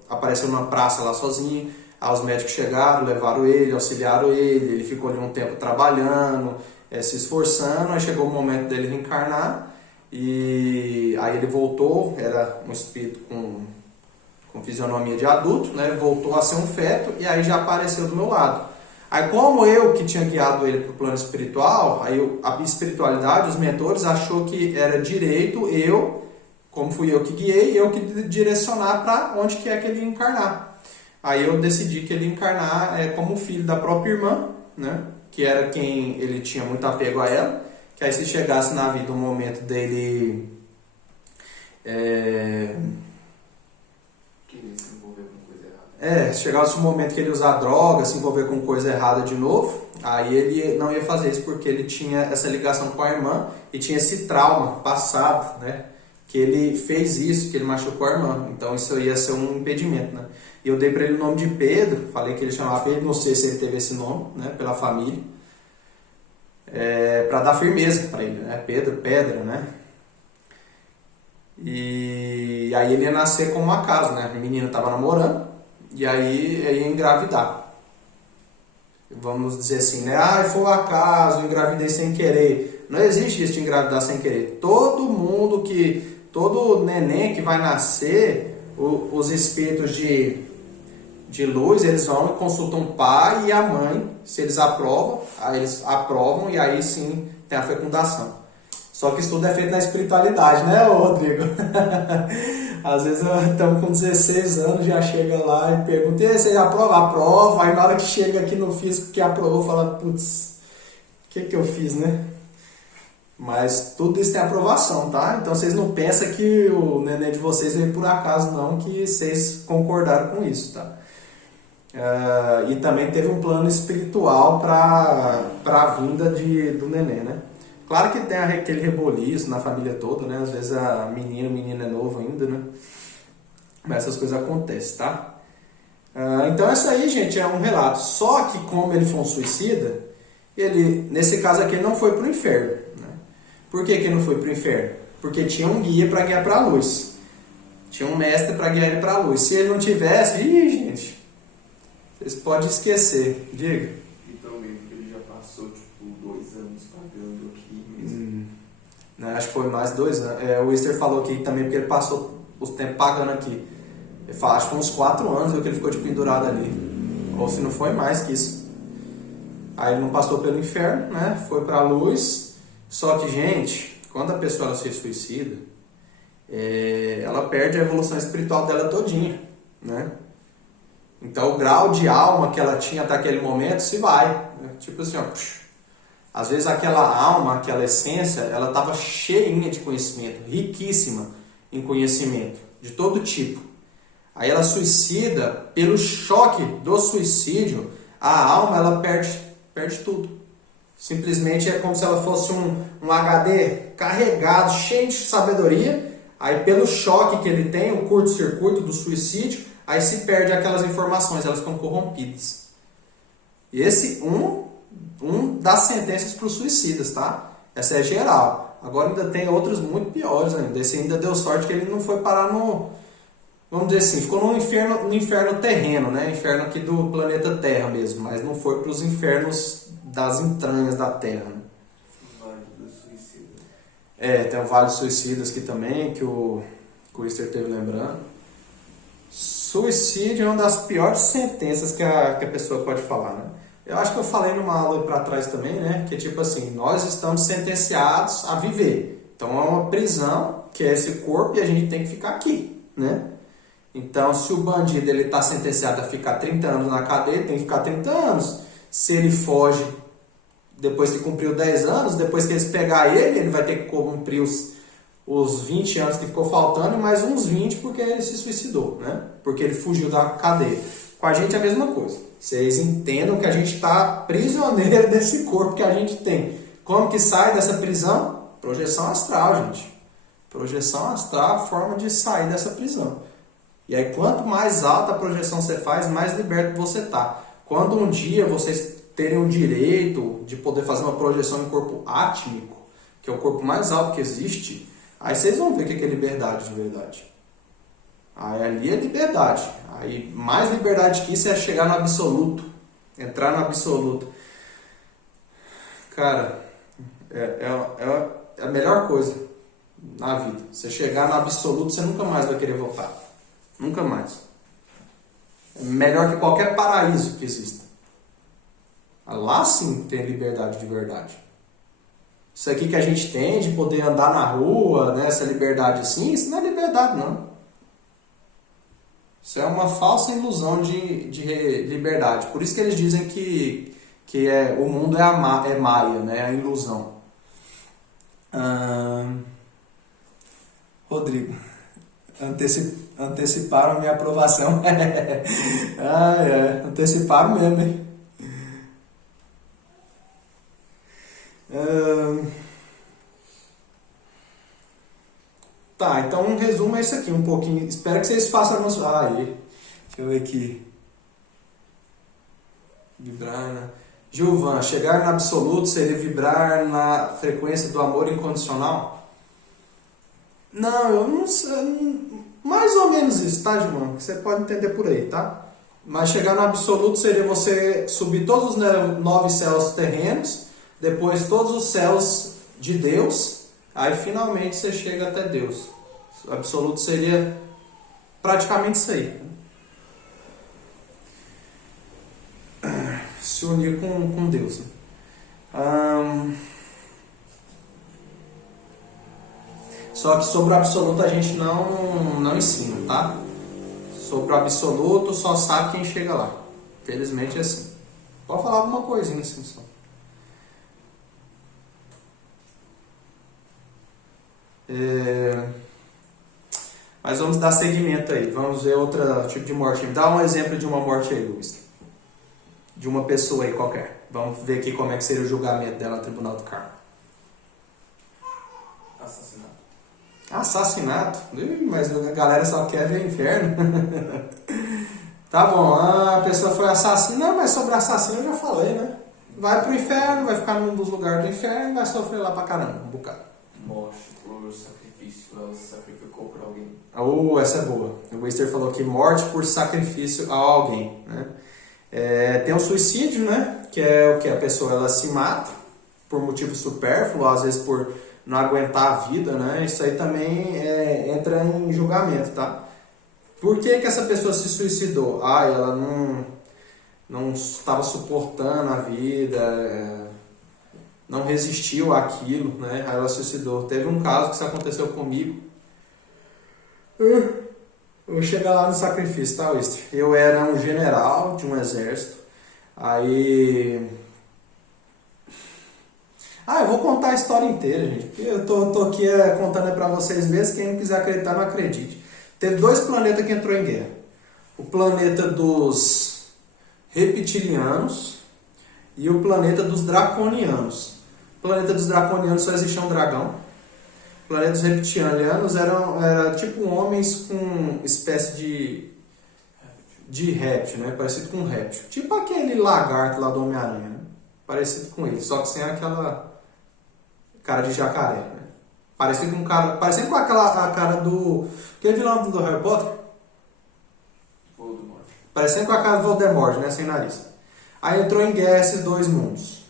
apareceu numa praça lá sozinho. Aí os médicos chegaram, levaram ele, auxiliaram ele ficou ali um tempo trabalhando, se esforçando, aí chegou o momento dele reencarnar, e aí ele voltou, era um espírito com fisionomia de adulto, né? Voltou a ser um feto, e aí já apareceu do meu lado. Aí como eu que tinha guiado ele para o plano espiritual, aí a espiritualidade, os mentores, achou que era direito como fui eu que guiei, eu que direcionar para onde que é que ele ia encarnar. Aí eu decidi que ele ia encarnar como filho da própria irmã, né? Que era quem ele tinha muito apego a ela, que aí se chegasse na vida um momento dele querer se envolver com coisa errada. Se chegasse um momento que ele usar droga, se envolver com coisa errada de novo, aí ele não ia fazer isso porque ele tinha essa ligação com a irmã e tinha esse trauma passado, né? que ele fez isso, que ele machucou a irmã. Então isso ia ser um impedimento, né? E eu dei para ele o nome de Pedro, falei que ele chamava Pedro, não sei se ele teve esse nome, né, pela família, para dar firmeza para ele, né? Pedro, pedra, né? E aí ele ia nascer com um acaso, né? A menina estava namorando e aí ele ia engravidar. Vamos dizer assim, né? Ah, foi um acaso, engravidei sem querer. Não existe isso de engravidar sem querer. Todo neném que vai nascer, os espíritos de luz, eles vão e consultam o pai e a mãe, se eles aprovam, aí eles aprovam e aí sim tem a fecundação. Só que isso tudo é feito na espiritualidade, né, Rodrigo? Às vezes estamos com 16 anos, já chega lá e pergunta, e você aprova? Aprova. Aí na hora que chega aqui no físico que aprovou, fala, putz, o que eu fiz, né? Mas tudo isso tem aprovação, tá? Então vocês não pensam que o neném de vocês veio por acaso, não, que vocês concordaram com isso, tá? E também teve um plano espiritual para a vinda do neném, né? Claro que tem aquele reboliço na família toda, né? Às vezes o menino é novo ainda, né? Mas essas coisas acontecem, tá? Então isso aí, gente, é um relato. Só que como ele foi um suicida, ele, nesse caso aqui, ele não foi para o inferno, né? Por que ele não foi para o inferno? Porque tinha um guia para guiar para a luz. Tinha um mestre para guiar ele para a luz. Se ele não tivesse, gente, vocês podem esquecer. Diga. Então mesmo que ele já passou, 2 anos pagando aqui mesmo. Acho que foi mais 2 anos. O Easter falou aqui também porque ele passou os tempos pagando aqui. Ele fala, acho que foi uns 4 anos que ele ficou pendurado ali. Ou se não foi mais que isso. Aí ele não passou pelo inferno, né? Foi para a luz. Só que, gente, quando a pessoa se suicida, ela perde a evolução espiritual dela todinha, né? Então o grau de alma que ela tinha até aquele momento se vai, né? Tipo assim, ó, às vezes aquela alma, aquela essência, ela estava cheinha de conhecimento, riquíssima em conhecimento, de todo tipo. Aí ela suicida, pelo choque do suicídio, a alma ela perde tudo. Simplesmente é como se ela fosse um HD carregado, cheio de sabedoria. Aí pelo choque que ele tem, o curto-circuito do suicídio, aí se perde aquelas informações, elas estão corrompidas. Esse das sentenças para os suicidas, tá? Essa é geral. Agora ainda tem outros muito piores ainda. Esse ainda deu sorte que ele não foi parar no... Vamos dizer assim, ficou no inferno terreno, né? Inferno aqui do planeta Terra mesmo. Mas não foi para os infernos das entranhas da Terra, né? Vale dos Suicidas. Tem o Vale dos Suicidas aqui também, que o Easter esteve lembrando. Suicídio é uma das piores sentenças que a pessoa pode falar, né? Eu acho que eu falei numa aula para trás também, né? Que tipo assim, nós estamos sentenciados a viver. Então é uma prisão, que é esse corpo, e a gente tem que ficar aqui, né? Então se o bandido está sentenciado a ficar 30 anos na cadeia, ele tem que ficar 30 anos. Se ele foge depois que cumpriu 10 anos, depois que eles pegar ele vai ter que cumprir os 20 anos que ficou faltando e mais uns 20 porque ele se suicidou, né? Porque ele fugiu da cadeia. Com a gente é a mesma coisa. Vocês entendam que a gente está prisioneiro desse corpo que a gente tem. Como que sai dessa prisão? Projeção astral, gente. Projeção astral é a forma de sair dessa prisão. E aí quanto mais alta a projeção você faz, mais liberto você está. Quando um dia vocês terem o direito de poder fazer uma projeção em corpo átmico, que é o corpo mais alto que existe, aí vocês vão ver o que é liberdade de verdade. Aí ali é liberdade. Aí mais liberdade que isso é chegar no absoluto. Entrar no absoluto. Cara, é a melhor coisa na vida. Você chegar no absoluto, você nunca mais vai querer voltar. Nunca mais. É melhor que qualquer paraíso que exista. Lá sim tem liberdade de verdade. Isso aqui que a gente tem de poder andar na rua, né, essa liberdade assim, isso não é liberdade não. Isso é uma falsa ilusão de liberdade. Por isso que eles dizem que o mundo é maia, né, a ilusão. Rodrigo, anteciparam a minha aprovação. Anteciparam mesmo, hein? Tá, então um resumo é isso aqui, um pouquinho. Espero que vocês façam algumas... Aí, deixa eu ver aqui. Vibrar na... Gilvan, chegar no absoluto seria vibrar na frequência do amor incondicional? Não, eu não sei. Mais ou menos isso, tá, Gilvan? Você pode entender por aí, tá? Mas chegar no absoluto seria você subir todos os 9 céus terrenos, depois todos os céus de Deus, aí finalmente você chega até Deus. O absoluto seria praticamente isso aí. Se unir com Deus. Só que sobre o absoluto a gente não ensina, tá? Sobre o absoluto só sabe quem chega lá. Felizmente é assim. Pode falar alguma coisinha assim só. Mas vamos dar seguimento aí. Vamos ver outro tipo de morte. Dá um exemplo de uma morte aí, Luiz. De uma pessoa aí qualquer. Vamos ver aqui como é que seria o julgamento dela no Tribunal do Karma. Assassinato. Assassinato? Ih, mas a galera só quer ver inferno. Tá bom, a pessoa foi assassina. Não, mas sobre assassino eu já falei, né? Vai pro inferno, vai ficar num dos lugares do inferno e vai sofrer lá pra caramba, um bocado. Morte por sacrifício. Ela se sacrificou por alguém. Essa é boa. O Wister falou que morte por sacrifício a alguém, né? Tem o suicídio, né? Que é o que a pessoa ela se mata por motivo supérfluo, às vezes por não aguentar a vida, né? Isso aí também entra em julgamento, tá? Por que essa pessoa se suicidou? Ela não estava suportando a vida, não resistiu àquilo, né? Aí ela se suicidou. Teve um caso que isso aconteceu comigo. Eu vou chegar lá no sacrifício, tá, Wister? Eu era um general de um exército. Aí... eu vou contar a história inteira, gente. Eu tô aqui contando pra vocês mesmo. Quem não quiser acreditar, não acredite. Teve 2 planetas que entrou em guerra. O planeta dos reptilianos e o planeta dos draconianos. O planeta dos draconianos só existia um dragão. O planeta dos reptilianos era tipo homens com espécie de réptil, né? Parecido com um réptil. Tipo aquele lagarto lá do Homem-Aranha, né? Parecido com ele, só que sem aquela cara de jacaré, né? Parecendo com a cara do... Aquele vilão do Harry Potter? Voldemort. Parecendo com a cara do Voldemort, né? Sem nariz. Aí entrou em guerra esses 2 mundos.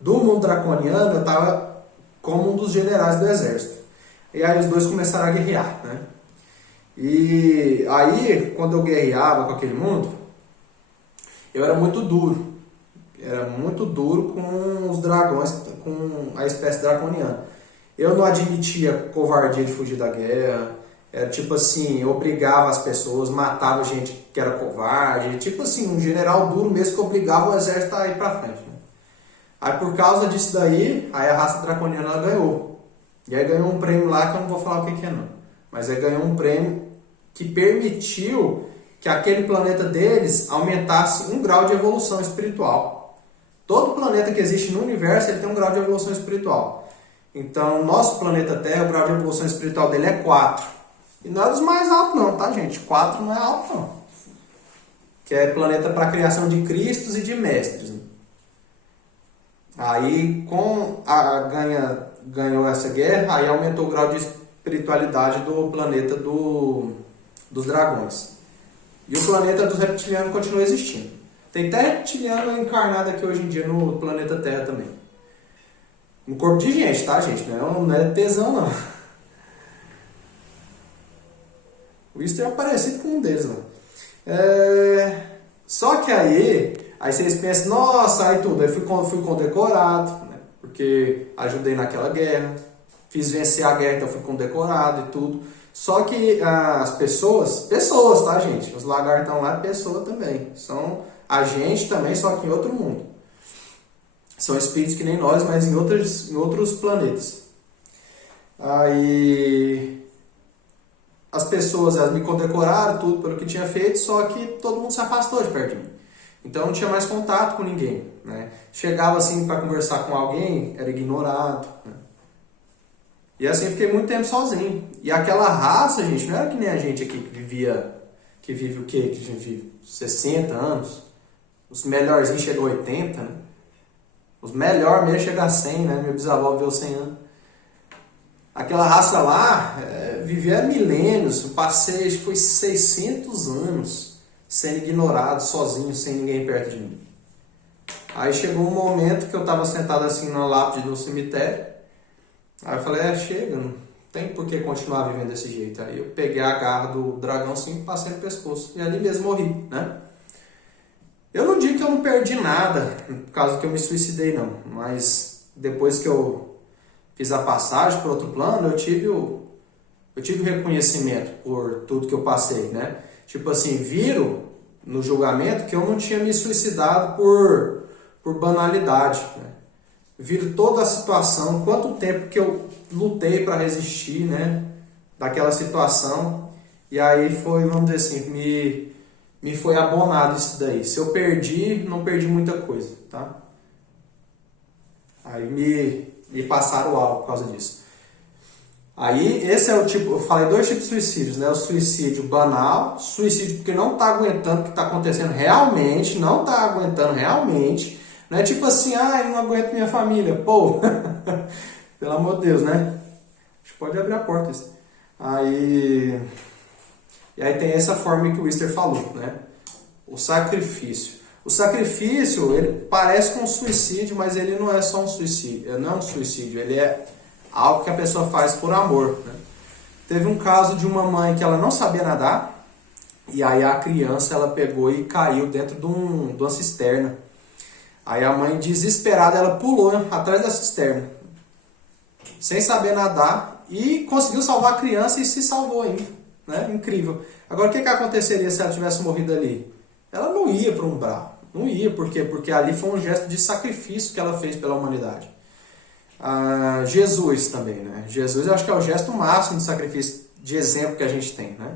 Do mundo draconiano, eu estava como um dos generais do exército. E aí os 2 começaram a guerrear, né? E aí, quando eu guerreava com aquele mundo, eu era muito duro. Era muito duro com os dragões, com a espécie draconiana. Eu não admitia covardia de fugir da guerra. Era tipo assim, eu obrigava as pessoas, matava gente que era covarde. Tipo assim, um general duro mesmo que obrigava o exército a ir pra frente, né? Aí por causa disso daí, aí a raça draconiana ela ganhou. E aí ganhou um prêmio lá que eu não vou falar o que é não. Mas aí ganhou um prêmio que permitiu que aquele planeta deles aumentasse 1 grau de evolução espiritual. Todo planeta que existe no universo ele tem 1 grau de evolução espiritual. Então, nosso planeta Terra, o grau de evolução espiritual dele é 4. E não é dos mais altos não, tá, gente? 4 não é alto não. Que é planeta para criação de cristos e de mestres. Né? Aí, ganhou essa guerra, aí aumentou o grau de espiritualidade do planeta dos dragões. E o planeta dos reptilianos continua existindo. Tem até reptiliano encarnado aqui hoje em dia no planeta Terra também. No corpo de gente, tá, gente? Não é tesão, não. O Easter é parecido com um deles, não. Só que aí vocês pensam, nossa, aí tudo. Aí fui condecorado, né? Porque ajudei naquela guerra. Fiz vencer a guerra, então fui condecorado e tudo. Só que as pessoas, tá, gente? Os lagartão lá é pessoa também. São a gente também, só que em outro mundo. São espíritos que nem nós, mas em outros planetas. Aí as pessoas elas me condecoraram tudo pelo que tinha feito, só que todo mundo se afastou de perto de mim. Então não tinha mais contato com ninguém, né? Chegava assim para conversar com alguém, era ignorado, né? E assim eu fiquei muito tempo sozinho. E aquela raça, gente, não era que nem a gente aqui que vive o quê? Que a gente vive 60 anos. Os melhorzinhos chegam a 80, né? Os melhores mesmo chegam a 100, né? Meu bisavô viveu 100 anos. Aquela raça lá vivia milênios. Eu passei, acho que foi 600 anos sendo ignorado, sozinho, sem ninguém perto de mim. Aí chegou um momento que eu estava sentado assim na lápide do cemitério. Aí eu falei, chega, não tem por que continuar vivendo desse jeito. Aí eu peguei a garra do dragão assim e passei no pescoço. E ali mesmo morri, né? Eu não digo que eu não perdi nada, por causa que eu me suicidei, não. Mas depois que eu fiz a passagem para outro plano, eu tive o reconhecimento por tudo que eu passei, né? Tipo assim, viram no julgamento que eu não tinha me suicidado por banalidade, né? Viram toda a situação, quanto tempo que eu lutei para resistir, né? Daquela situação. E aí foi, vamos dizer assim, me foi abonado isso daí. Se eu perdi, não perdi muita coisa, tá? Aí me passaram algo por causa disso. Aí esse é o tipo, eu falei 2 tipos de suicídios, né? O suicídio banal, suicídio porque não tá aguentando o que tá acontecendo realmente, não tá aguentando realmente. Não é tipo assim, eu não aguento minha família. Pô, pelo amor de Deus, né? Acho que pode abrir a porta isso. E aí tem essa forma que o Wister falou, né? O sacrifício. O sacrifício, ele parece com um suicídio, mas ele não é só um suicídio. Não é um suicídio, ele é algo que a pessoa faz por amor, né? Teve um caso de uma mãe que ela não sabia nadar, e aí a criança ela pegou e caiu dentro de uma cisterna. Aí a mãe, desesperada, ela pulou atrás da cisterna, sem saber nadar, e conseguiu salvar a criança e se salvou ainda, né? Incrível. Agora, o que aconteceria se ela tivesse morrido ali? Ela não ia para o umbral. Não ia, por quê? Porque ali foi um gesto de sacrifício que ela fez pela humanidade. Jesus também, né? Jesus, eu acho que é o gesto máximo de sacrifício, de exemplo que a gente tem, né?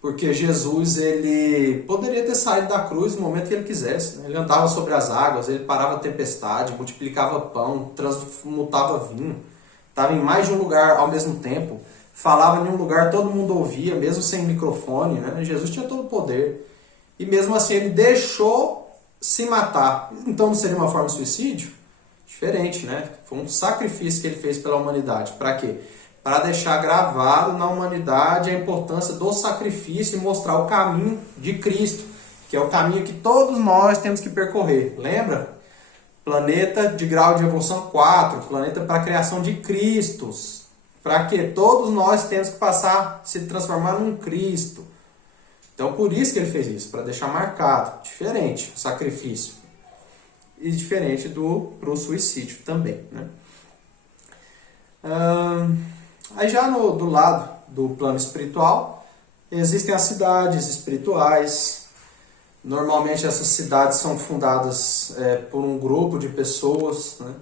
Porque Jesus, ele poderia ter saído da cruz no momento que ele quisesse, né? Ele andava sobre as águas, ele parava a tempestade, multiplicava pão, transmutava vinho, estava em mais de um lugar ao mesmo tempo, falava em um lugar, todo mundo ouvia, mesmo sem microfone, né? Jesus tinha todo o poder. E mesmo assim ele deixou se matar. Então não seria uma forma de suicídio? Diferente, né? Foi um sacrifício que ele fez pela humanidade. Para quê? Para deixar gravado na humanidade a importância do sacrifício e mostrar o caminho de Cristo, que é o caminho que todos nós temos que percorrer. Lembra? Planeta de grau de evolução 4, planeta para a criação de Cristos. Para quê? Todos nós temos que passar, se transformar num Cristo. Então, por isso que ele fez isso, para deixar marcado. Diferente, o sacrifício. E diferente pro suicídio também, né? Aí já do lado do plano espiritual, existem as cidades espirituais. Normalmente essas cidades são fundadas por um grupo de pessoas, né?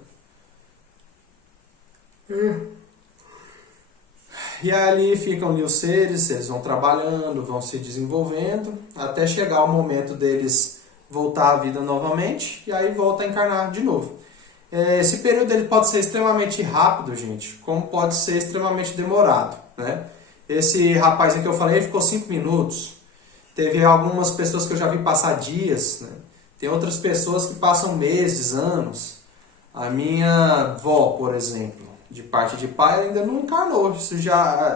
E ali ficam ali os seres, eles vão trabalhando, vão se desenvolvendo, até chegar o momento deles voltar à vida novamente, e aí volta a encarnar de novo. Esse período ele pode ser extremamente rápido, gente, como pode ser extremamente demorado, né? Esse rapaz que eu falei ficou 5 minutos. Teve algumas pessoas que eu já vi passar dias, né? Tem outras pessoas que passam meses, anos. A minha avó, por exemplo, de parte de pai, ela ainda não encarnou.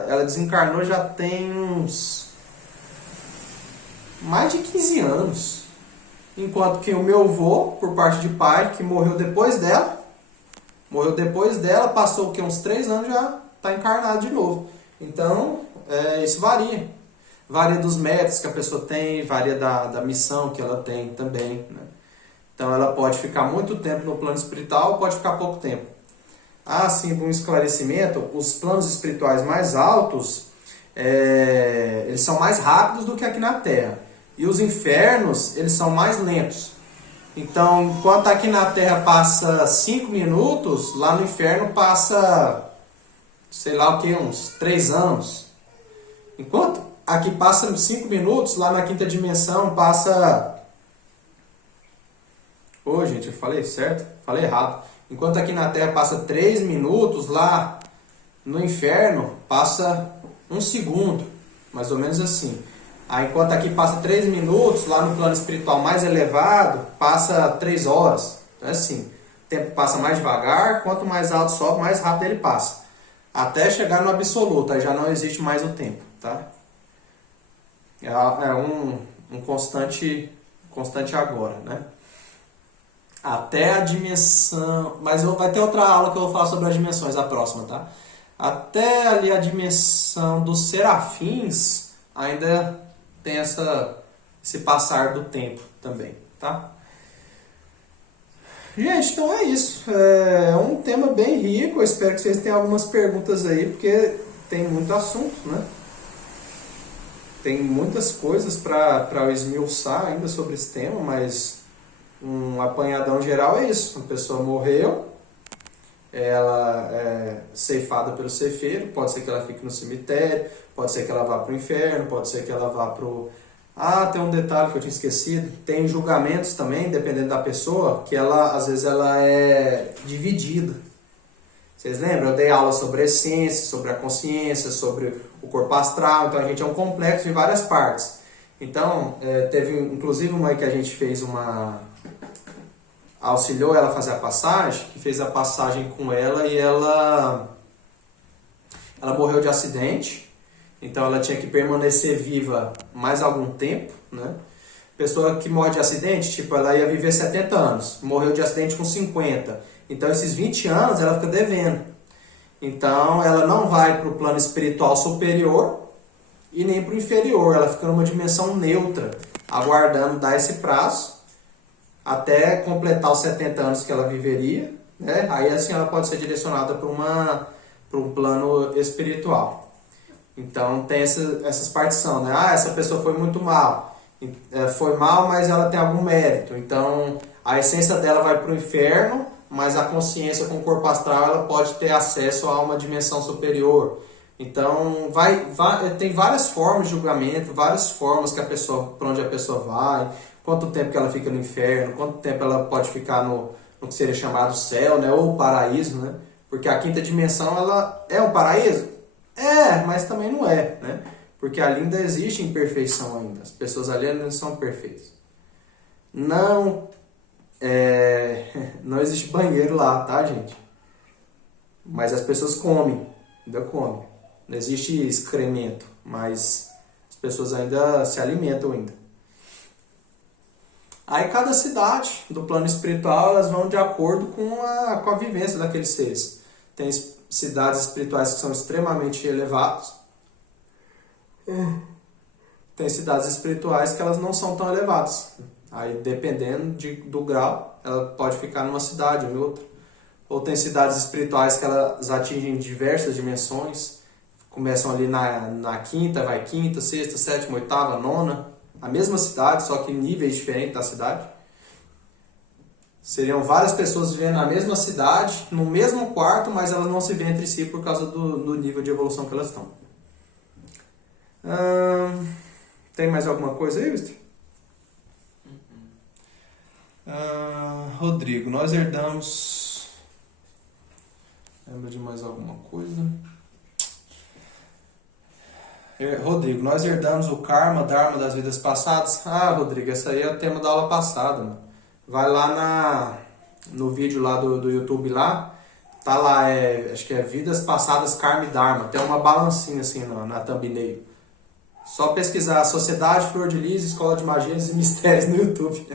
Ela desencarnou já tem uns mais de 15 anos. Enquanto que o meu avô, por parte de pai, que morreu depois dela, passou uns 3 anos, já está encarnado de novo. Então, isso varia. Varia dos métodos que a pessoa tem, varia da missão que ela tem também, né? Então ela pode ficar muito tempo no plano espiritual, pode ficar pouco tempo. Sim, um esclarecimento, os planos espirituais mais altos, eles são mais rápidos do que aqui na Terra. E os infernos, eles são mais lentos. Então, enquanto aqui na Terra passa 5 minutos, lá no inferno passa, sei lá o que, uns 3 anos. Enquanto aqui passa 5 minutos, lá na quinta dimensão passa... gente, eu falei certo? Falei errado. Enquanto aqui na Terra passa 3 minutos, lá No inferno passa 1 segundo, mais ou menos assim. Aí, enquanto aqui passa 3 minutos, lá no plano espiritual mais elevado, passa 3 horas. Então é assim, o tempo passa mais devagar, quanto mais alto sobe, mais rápido ele passa. Até chegar no absoluto, aí já não existe mais o tempo, tá? É um constante agora, né? Até a dimensão... Mas vai ter outra aula que eu vou falar sobre as dimensões, a próxima, tá? Até ali a dimensão dos serafins ainda tem esse passar do tempo também, tá? Gente, então é isso. É um tema bem rico. Eu espero que vocês tenham algumas perguntas aí, porque tem muito assunto, né? Tem muitas coisas para eu esmiuçar ainda sobre esse tema, mas um apanhadão geral é isso. Uma pessoa morreu, ela é ceifada pelo ceifeiro, pode ser que ela fique no cemitério, pode ser que ela vá para o inferno, pode ser que ela vá para o... Ah, tem um detalhe que eu tinha esquecido. Tem julgamentos também, dependendo da pessoa, que ela, às vezes ela é dividida. Vocês lembram? Eu dei aula sobre a essência, sobre a consciência, sobre o corpo astral. Então a gente é um complexo de várias partes. Então, teve inclusive uma aí que a gente fez auxiliou ela a fazer a passagem, que fez a passagem com ela e ela morreu de acidente. Então ela tinha que permanecer viva mais algum tempo, né? Pessoa que morre de acidente, tipo, ela ia viver 70 anos, morreu de acidente com 50. Então esses 20 anos ela fica devendo. Então ela não vai para o plano espiritual superior e nem para o inferior. Ela fica numa dimensão neutra, aguardando dar esse prazo até completar os 70 anos que ela viveria, né? Aí assim ela pode ser direcionada para um plano espiritual. Então tem essa partição, né? Ah, essa pessoa foi muito mal. Foi mal, mas ela tem algum mérito. Então a essência dela vai para o inferno, mas a consciência com o corpo astral ela pode ter acesso a uma dimensão superior. Então tem várias formas de julgamento, várias formas que para onde a pessoa vai, quanto tempo que ela fica no inferno, quanto tempo ela pode ficar no que seria chamado céu, né? Ou paraíso, né? Porque a quinta dimensão ela é um paraíso? Mas também não é, né? Porque ali ainda existe imperfeição ainda. As pessoas ali ainda não são perfeitas. Não existe banheiro lá, tá, gente? Mas as pessoas comem, ainda comem. Não existe excremento, mas as pessoas ainda se alimentam ainda. Aí cada cidade do plano espiritual, elas vão de acordo com a vivência daqueles seres. Tem cidades espirituais que são extremamente elevadas. Tem cidades espirituais que elas não são tão elevadas. Aí, dependendo do grau, ela pode ficar numa cidade ou em outra. Ou tem cidades espirituais que elas atingem diversas dimensões. Começam ali na quinta, vai quinta, sexta, sétima, oitava, nona. A mesma cidade, só que em níveis diferentes da cidade. Seriam várias pessoas vivendo na mesma cidade, no mesmo quarto, mas elas não se veem entre si por causa do nível de evolução que elas estão. Tem mais alguma coisa aí, Wister? Rodrigo, nós herdamos... Lembra de mais alguma coisa? Rodrigo, nós herdamos o karma, dharma das vidas passadas? Rodrigo, esse aí é o tema da aula passada, mano. Vai lá no vídeo lá do YouTube lá, tá lá, acho que é Vidas Passadas, Karma e Dharma. Tem uma balancinha assim na thumbnail. Só pesquisar Sociedade Flor de Lis, Escola de Magias e Mistérios no YouTube.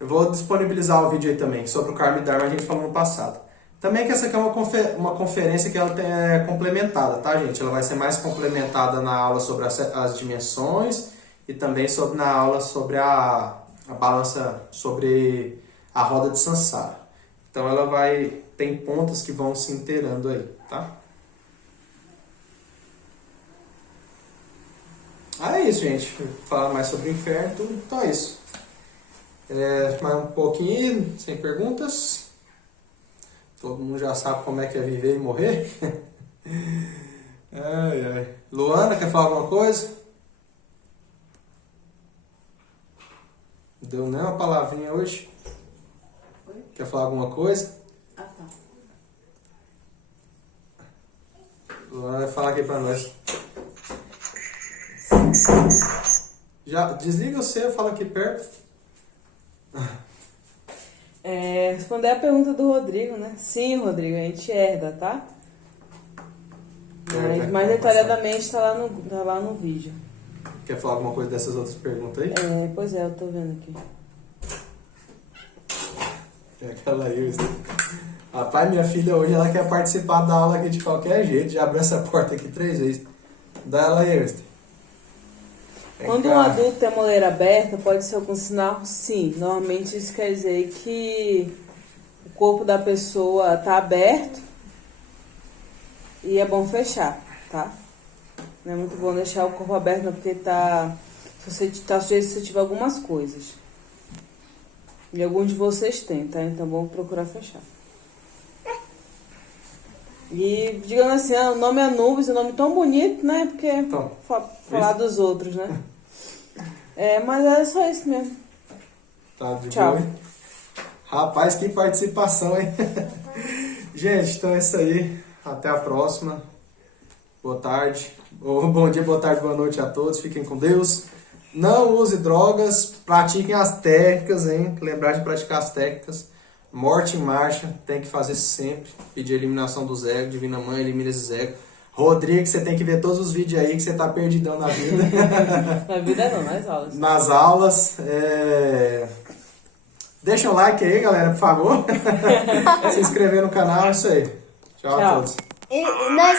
Eu vou disponibilizar o vídeo aí também, sobre o Karma e Dharma, a gente falou no passado. Também que essa aqui é uma conferência que ela é complementada, tá, gente? Ela vai ser mais complementada na aula sobre as dimensões e também na aula sobre a balança, sobre a roda de Sansara. Então ela tem pontos que vão se inteirando aí, tá? É isso, gente. Falar mais sobre o inferno, tudo. Então é isso. Mais um pouquinho, sem perguntas. Todo mundo já sabe como é que é viver e morrer. Luana, quer falar alguma coisa? Deu nem uma palavrinha hoje? Oi? Quer falar alguma coisa? Tá. falar aqui pra nós. Já desliga o seu, fala aqui perto. Responder a pergunta do Rodrigo, né? Sim, Rodrigo, a gente herda, tá? Mas mais detalhadamente tá lá no vídeo. Quer falar alguma coisa dessas outras perguntas aí? Pois é, eu tô vendo aqui. É aquela aí. Rapaz, minha filha hoje ela quer participar da aula aqui de qualquer jeito. Já abriu essa porta aqui 3 vezes. Dá ela aí, Euster. Quando um adulto tem a moleira aberta, pode ser algum sinal? Sim. Normalmente isso quer dizer que o corpo da pessoa tá aberto e é bom fechar, tá? Não é muito bom deixar o corpo aberto, não, porque se você tá sujeito se você tiver algumas coisas. E alguns de vocês têm, tá? Então é bom procurar fechar. E, digamos assim, o nome é Nubes, um nome tão bonito, né? Porque Então, falar dos outros, né? Mas é só isso mesmo. tá de Tchau. boa, hein? Rapaz, que participação, hein? Gente, então é isso aí. Até a próxima. Boa tarde. Bom dia, boa tarde, boa noite a todos. Fiquem com Deus. Não use drogas. Pratiquem as técnicas, hein? Lembrar de praticar as técnicas. Morte em marcha. Tem que fazer sempre. Pedir a eliminação dos egos. Divina Mãe, elimina esses egos. Rodrigo, você tem que ver todos os vídeos aí que você tá perdidão na vida. Na vida não, nas aulas. Nas aulas. Deixa um like aí, galera, por favor. Se inscrever no canal, é isso aí. Tchau a Tchau. todos. E nós